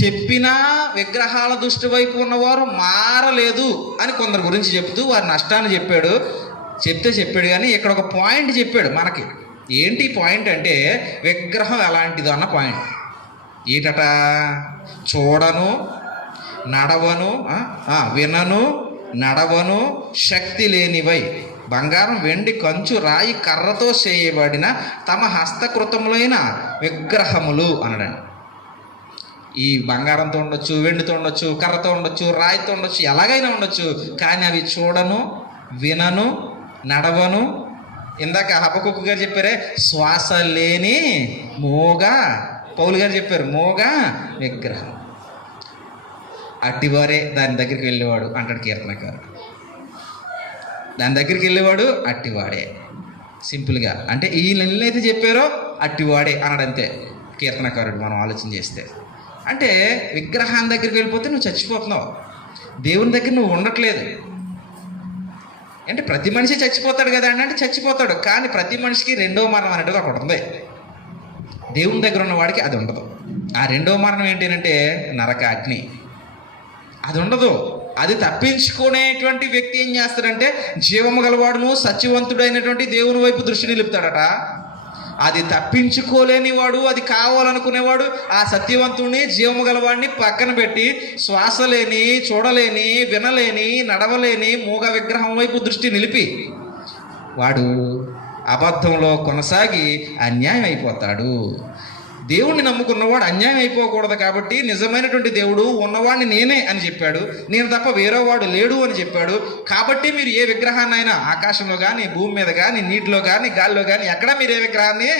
చెప్పినా విగ్రహాల దృష్టి వైపు ఉన్నవారు మారలేదు అని కొందరి గురించి చెప్తూ వారి నష్టాన్ని చెప్పాడు కానీ ఇక్కడ ఒక పాయింట్ చెప్పాడు మనకి. ఏంటి పాయింట్ అంటే విగ్రహం ఎలాంటిదో అన్న పాయింట్. ఈటట చూడను నడవను వినను నడవను శక్తి లేనివై బంగారం వెండి కంచు రాయి కర్రతో చేయబడిన తమ హస్తకృతములైన విగ్రహములు అనడండి. ఈ బంగారంతో ఉండొచ్చు, వెండితో ఉండొచ్చు, కర్రతో ఉండొచ్చు, రాయితో ఉండొచ్చు, ఎలాగైనా ఉండొచ్చు. కానీ అవి చూడను వినను నడవను. ఇందాక హబక్కుకు గారు చెప్పారే, శ్వాస లేని మోగ, పౌలు గారు చెప్పారు మోగ విగ్రహం. అట్టివారే దాని దగ్గరికి వెళ్ళేవాడు అంటాడు కీర్తనకారు. దాని దగ్గరికి వెళ్ళేవాడు అట్టివాడే. సింపుల్గా అంటే ఈ నెలనైతే చెప్పారో అట్టివాడే అనడంతే కీర్తనకారుడు. మనం ఆలోచన చేస్తే అంటే విగ్రహాన్ని దగ్గరికి వెళ్ళిపోతే నువ్వు చచ్చిపోతున్నావు, దేవుని దగ్గర నువ్వు ఉండట్లేదు. అంటే ప్రతి మనిషి చచ్చిపోతాడు కదా అంటే చచ్చిపోతాడు, కానీ ప్రతి మనిషికి 2వ మరణం అనేది ఒకటి ఉంది. దేవుని దగ్గర ఉన్నవాడికి అది ఉండదు. ఆ 2వ మరణం ఏంటంటే నరక అగ్ని. అది ఉండదు. అది తప్పించుకునేటువంటి వ్యక్తి ఏం చేస్తాడంటే జీవము గలవాడును సత్యవంతుడైనటువంటి దేవుని వైపు దృష్టి నిలుపుతాడట. అది తప్పించుకోలేని వాడు, అది కావాలనుకునేవాడు ఆ సత్యవంతుడిని జీవము గలవాడిని పక్కన పెట్టి శ్వాస లేని, చూడలేని, వినలేని, నడవలేని మూగ విగ్రహం వైపు దృష్టి నిలిపి వాడు అబద్ధంలో కొనసాగి అన్యాయం అయిపోతాడు. దేవుణ్ణి నమ్ముకున్నవాడు అన్యాయం అయిపోకూడదు కాబట్టి నిజమైనటువంటి దేవుడు ఉన్నవాడిని నేనే అని చెప్పాడు, నేను తప్ప వేరేవాడు లేడు అని చెప్పాడు. కాబట్టి మీరు ఏ విగ్రహాన్నైనా ఆకాశంలో కానీ, భూమి మీద కానీ, నీటిలో కానీ, గాలిలో కానీ ఎక్కడా మీరు ఏ విగ్రహాన్ని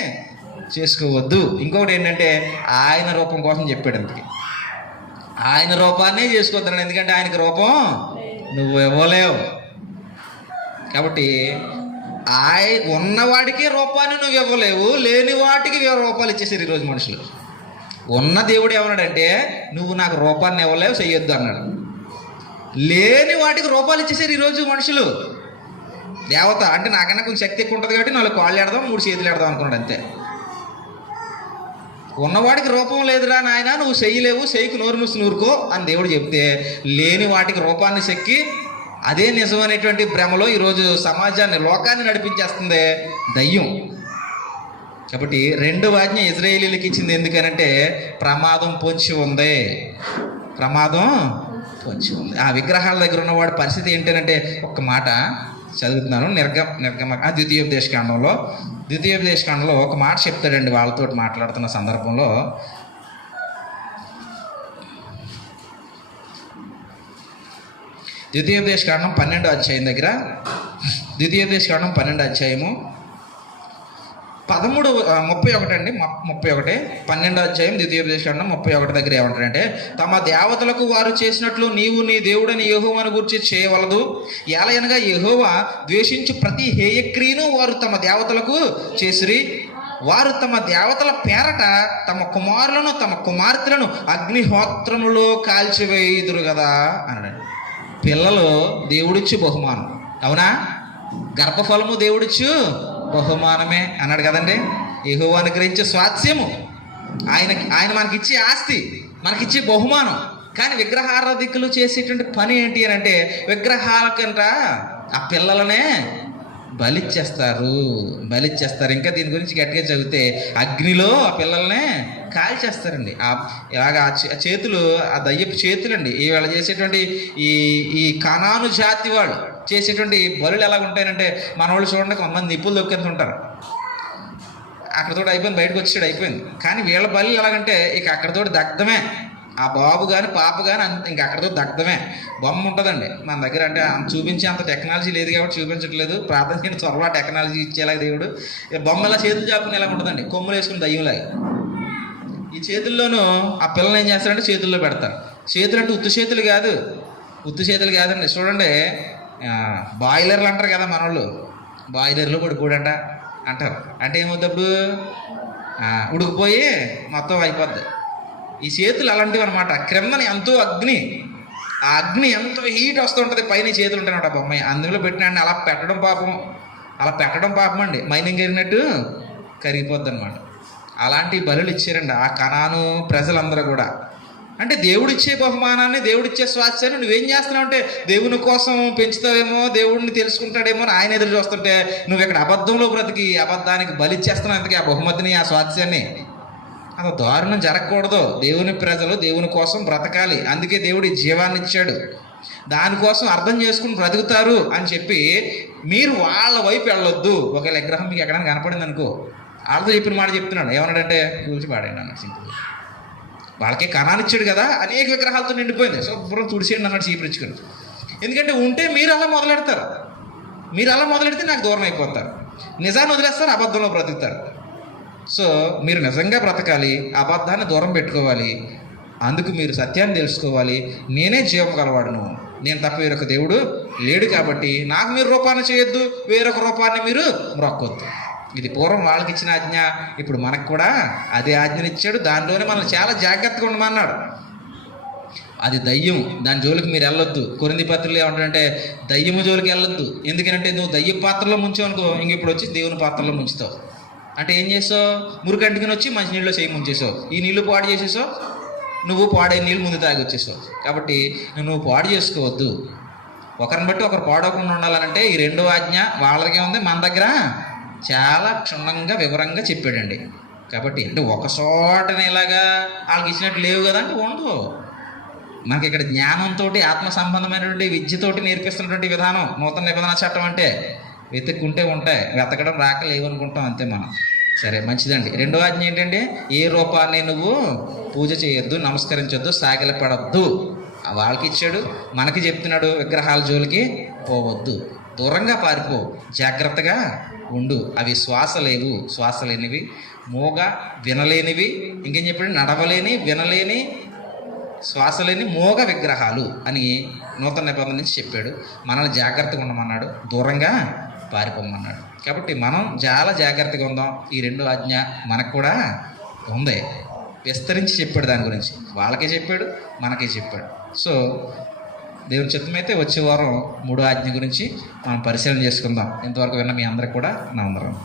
చేసుకోవద్దు. ఇంకొకటి ఏంటంటే ఆయన రూపం కోసం చెప్పాడు. అందుకే ఆయన రూపాన్నే చేసుకోవద్దు, ఎందుకంటే ఆయనకి రూపం నువ్వు ఇవ్వలేవు. కాబట్టి ఉన్నవాడికి రూపాన్ని నువ్వు ఇవ్వలేవు, లేని వాటికి రూపాలు ఇచ్చేసారు ఈరోజు మనుషులు. ఉన్న దేవుడు ఏమన్నాడంటే నువ్వు నాకు రూపాన్ని ఇవ్వలేవు, చెయ్యొద్దు అన్నాడు. లేని వాటికి రూపాలు ఇచ్చేసారు ఈరోజు మనుషులు. దేవత అంటే నాకన్నా కొంచెం శక్తి ఎక్కువ ఉంటుంది కాబట్టి 4 కాళ్ళు ఎడదాం, 3 చేతులు ఎడదాం అనుకున్నాడు అంతే. ఉన్నవాడికి రూపం లేదురా నాయన, నువ్వు చెయ్యలేవు, చెయ్యికి నోరు మూసి నూరుకో అని దేవుడు చెప్తే, లేని వాటికి రూపాన్ని చెక్కి అదే నిజమైనటువంటి భ్రమలో ఈరోజు సమాజాన్ని, లోకాన్ని నడిపించేస్తుంది దయ్యం. కాబట్టి 2వ ఆజ్ఞ ఇజ్రాయేలీలకు ఇచ్చింది ఎందుకనంటే ప్రమాదం పొంచి ఉంది, ప్రమాదం పొంచి ఉంది. ఆ విగ్రహాల దగ్గర ఉన్నవాడి పరిస్థితి ఏంటంటే, ఒక్క మాట చదువుతున్నాను, ద్వితీయోపదేశకాండంలో ఒక మాట చెప్తాడండి. వాళ్ళతో మాట్లాడుతున్న సందర్భంలో ద్వితీయోపదేశకాండం 12వ అధ్యాయం దగ్గర, ద్వితీయోపదేశకాండం 12వ అధ్యాయము 31 అండి, 31 12వ అధ్యాయం ద్వితీయోపదేశకాండం 31 దగ్గర ఏమంటాడంటే, తమ దేవతలకు వారు చేసినట్లు నీవు నీ దేవుడని యెహోవాను గూర్చి చేయవలదు. ఏలయనగా యెహోవా ద్వేషించు ప్రతి హేయక్రియను వారు తమ దేవతలకు చేసిరి. వారు తమ దేవతల పేరట తమ కుమారులను తమ కుమార్తెలను అగ్నిహోత్రములో కాల్చివేయుదురు కదా అన్నాడు. పిల్లలు దేవుడిచ్చు బహుమానం, అవునా? గర్భఫలము దేవుడిచ్చు బహుమానమే అన్నాడు కదండి. యెహోవా అనుగ్రహించే స్వాస్యము, ఆయన మనకిచ్చే ఆస్తి, మనకిచ్చే బహుమానం. కానీ విగ్రహారాధికులు చేసేటువంటి పని ఏంటి అని అంటే, విగ్రహాలకంట ఆ పిల్లలనే బలిచ్చేస్తారు. ఇంకా దీని గురించి గట్టిగా చదివితే అగ్నిలో ఆ పిల్లల్నే కాల్చేస్తారండి. ఇలాగ చేతులు, ఆ దయ్యపు చేతులండి. వీళ్ళు చేసేటువంటి ఈ కనాను జాతి వాళ్ళు చేసేటువంటి బలులు ఎలా ఉంటాయంటే, మన వాళ్ళు చూడండి కొంతమంది నిప్పులు దొక్కేంత ఉంటారు. అక్కడతో అయిపోయింది, బయటకు వచ్చాడు అయిపోయింది. కానీ వీళ్ళ బలి ఎలాగంటే ఇక అక్కడతో దగ్ధమే. ఆ బాబు కానీ పాప కానీ ఇంక అక్కడతో దగ్ధమే. బొమ్మ ఉంటుందండి మన దగ్గర, అంటే చూపించే అంత టెక్నాలజీ లేదు కాబట్టి చూపించట్లేదు. ప్రార్థన చేయడం త్వరలో టెక్నాలజీ ఇచ్చేలా దేవుడు. బొమ్మ ఇలా చేతులు చాపుకుని ఎలా ఉంటుందండి, కొమ్ములు వేసుకుని దయ్యంలాగా. ఈ చేతుల్లోనూ ఆ పిల్లలు ఏం చేస్తారంటే చేతుల్లో పెడతారు. చేతులు అంటే ఉత్తు చేతులు కాదండి. చూడండి, బాయిలర్లు అంటారు కదా మనోళ్ళు, బాయిలర్లు పడిపోడంట అంటారు. అంటే ఏమవుతుంది అప్పుడు, ఉడికిపోయి మొత్తం అయిపోద్ది. ఈ చేతులు అలాంటివి అనమాట. క్రిందని ఎంతో అగ్ని, ఆ అగ్ని ఎంతో హీట్ వస్తూ ఉంటుంది, పైన చేతులు ఉంటాయన్నమాట. బొమ్మ అందులో పెట్టినండి, అలా పెట్టడం పాపం అండి. మైనింగ్ కరిగినట్టు కరిగిపోద్ది అనమాట. అలాంటి బలులు ఇచ్చారండి ఆ కనాను ప్రజలందరూ కూడా. అంటే దేవుడిచ్చే బహుమానాన్ని, దేవుడిచ్చే స్వాస్థ్యాన్ని నువ్వేం చేస్తున్నావు అంటే, దేవుని కోసం పెంచుతావేమో, దేవుడిని తెలుసుకుంటాడేమో అని ఆయన ఎదురు చూస్తుంటే, నువ్వు ఇక్కడ అబద్ధంలో బ్రతికి అబద్ధానికి బలిచ్చేస్తున్నావు. అందుకే ఆ బహుమతిని, ఆ స్వాస్థ్యాన్ని. అంత దారుణం జరగకూడదు. దేవుని ప్రజలు దేవుని కోసం బ్రతకాలి. అందుకే దేవుడి జీవాన్ని ఇచ్చాడు. దానికోసం అర్థం చేసుకుని బ్రతుకుతారు అని చెప్పి మీరు వాళ్ళ వైపు వెళ్ళొద్దు. ఒకవేళ విగ్రహం మీకు ఎక్కడైనా కనపడింది అనుకో, వాళ్ళతో చెప్పిన మాట చెప్తున్నాడు. ఏమన్నాడంటే కూర్చి పాడండి అన్నాడు. సింపుల్. వాళ్ళకే కణానిచ్చాడు కదా, అనేక విగ్రహాలతో నిండిపోయింది. శుభ్రం తుడిచేయండి అన్నాడు చీపురించుకొని. ఎందుకంటే ఉంటే మీరు అలా మొదలెడతారు. మీరు అలా మొదలెడితే నాకు దూరం అయిపోతారు. నిజాన్ని వదిలేస్తారు, అబద్ధంలో బ్రతుకుతారు. సో మీరు నిజంగా బ్రతకాలి, అబద్ధాన్ని దూరం పెట్టుకోవాలి. అందుకు మీరు సత్యాన్ని తెలుసుకోవాలి. నేనే జీవం గలవాడును, నేను తప్ప వేరొక దేవుడు లేడు. కాబట్టి నాకు మీరు రూపాన్ని చేయొద్దు, వేరొక రూపాన్ని మీరు మ్రొక్కొద్దు. ఇది పూర్వం వాళ్ళకి ఇచ్చిన ఆజ్ఞ, ఇప్పుడు మనకు కూడా అదే ఆజ్ఞనిచ్చాడు. దానిలోనే మనల్ని చాలా జాగ్రత్తగా ఉండమన్నాడు. అది దయ్యం, దాని జోలికి మీరు వెళ్ళొద్దు. కొరింథీ పత్రికలో ఏమంటారంటే దయ్యము జోలికి వెళ్ళొద్దు. ఎందుకంటే నువ్వు దయ్య పాత్రలో ముంచావు అనుకో, ఇంక ఇప్పుడు వచ్చి దేవుని పాత్రలో ముంచుతావు. అంటే ఏం చేసావు, మురికంటికి వచ్చి మంచి నీళ్ళలో చేయి ముంచేసావు. ఈ నీళ్ళు పాడు చేసేసావు, నువ్వు పాడైన నీళ్ళు ముందు తాగి వచ్చేసావు. కాబట్టి నువ్వు పాడు చేసుకోవద్దు. ఒకరిని బట్టి ఒకరు పాడవకుండా ఉండాలంటే ఈ 2వ ఆజ్ఞ వాళ్ళకే ఉంది, మన దగ్గర చాలా క్షుణ్ణంగా వివరంగా చెప్పాడండి. కాబట్టి అంటే ఒక చోటనే ఇలాగా వాళ్ళకి ఇచ్చినట్టు లేవు కదా అంటే ఉండవు. మనకి ఇక్కడ జ్ఞానంతో, ఆత్మ సంబంధమైనటువంటి విద్యతోటి నేర్పిస్తున్నటువంటి విధానం నూతన నిబంధన చట్టం అంటే. వెతుక్కుంటే ఉంటాయి, వెతకడం రాక లేవనుకుంటాం అంతే మనం. సరే, మంచిదండి. రెండో ఆజ్ఞ ఏంటంటే, ఏ రూపాన్ని నువ్వు పూజ చేయొద్దు, నమస్కరించొద్దు, సాగిలపడద్దు. వాళ్ళకి ఇచ్చాడు, మనకి చెప్తున్నాడు, విగ్రహాల జోలికి పోవద్దు, దూరంగా పారిపో, జాగ్రత్తగా ఉండు. అవి శ్వాస లేనివి, మూగ వినలేనివి, ఇంకేం చెప్పాడు, నడవలేని వినలేని శ్వాస లేని మూగ విగ్రహాలు అని నూతన నిబంధన నుంచి చెప్పాడు. మనల్ని జాగ్రత్తగా ఉండమన్నాడు, దూరంగా పారిపోమన్నాడు. కాబట్టి మనం చాలా జాగ్రత్తగా ఉందాం. ఈ రెండో ఆజ్ఞ మనకు కూడా ఉంది, విస్తరించి చెప్పాడు దాని గురించి. వాళ్ళకే చెప్పాడు, మనకే చెప్పాడు. సో దేవుని చిత్తమైతే వచ్చే వారం మూడో ఆజ్ఞ గురించి మనం పరిశీలన చేసుకుందాం. ఇంతవరకు విన్న మీ అందరికి కూడా నా వందనాలు.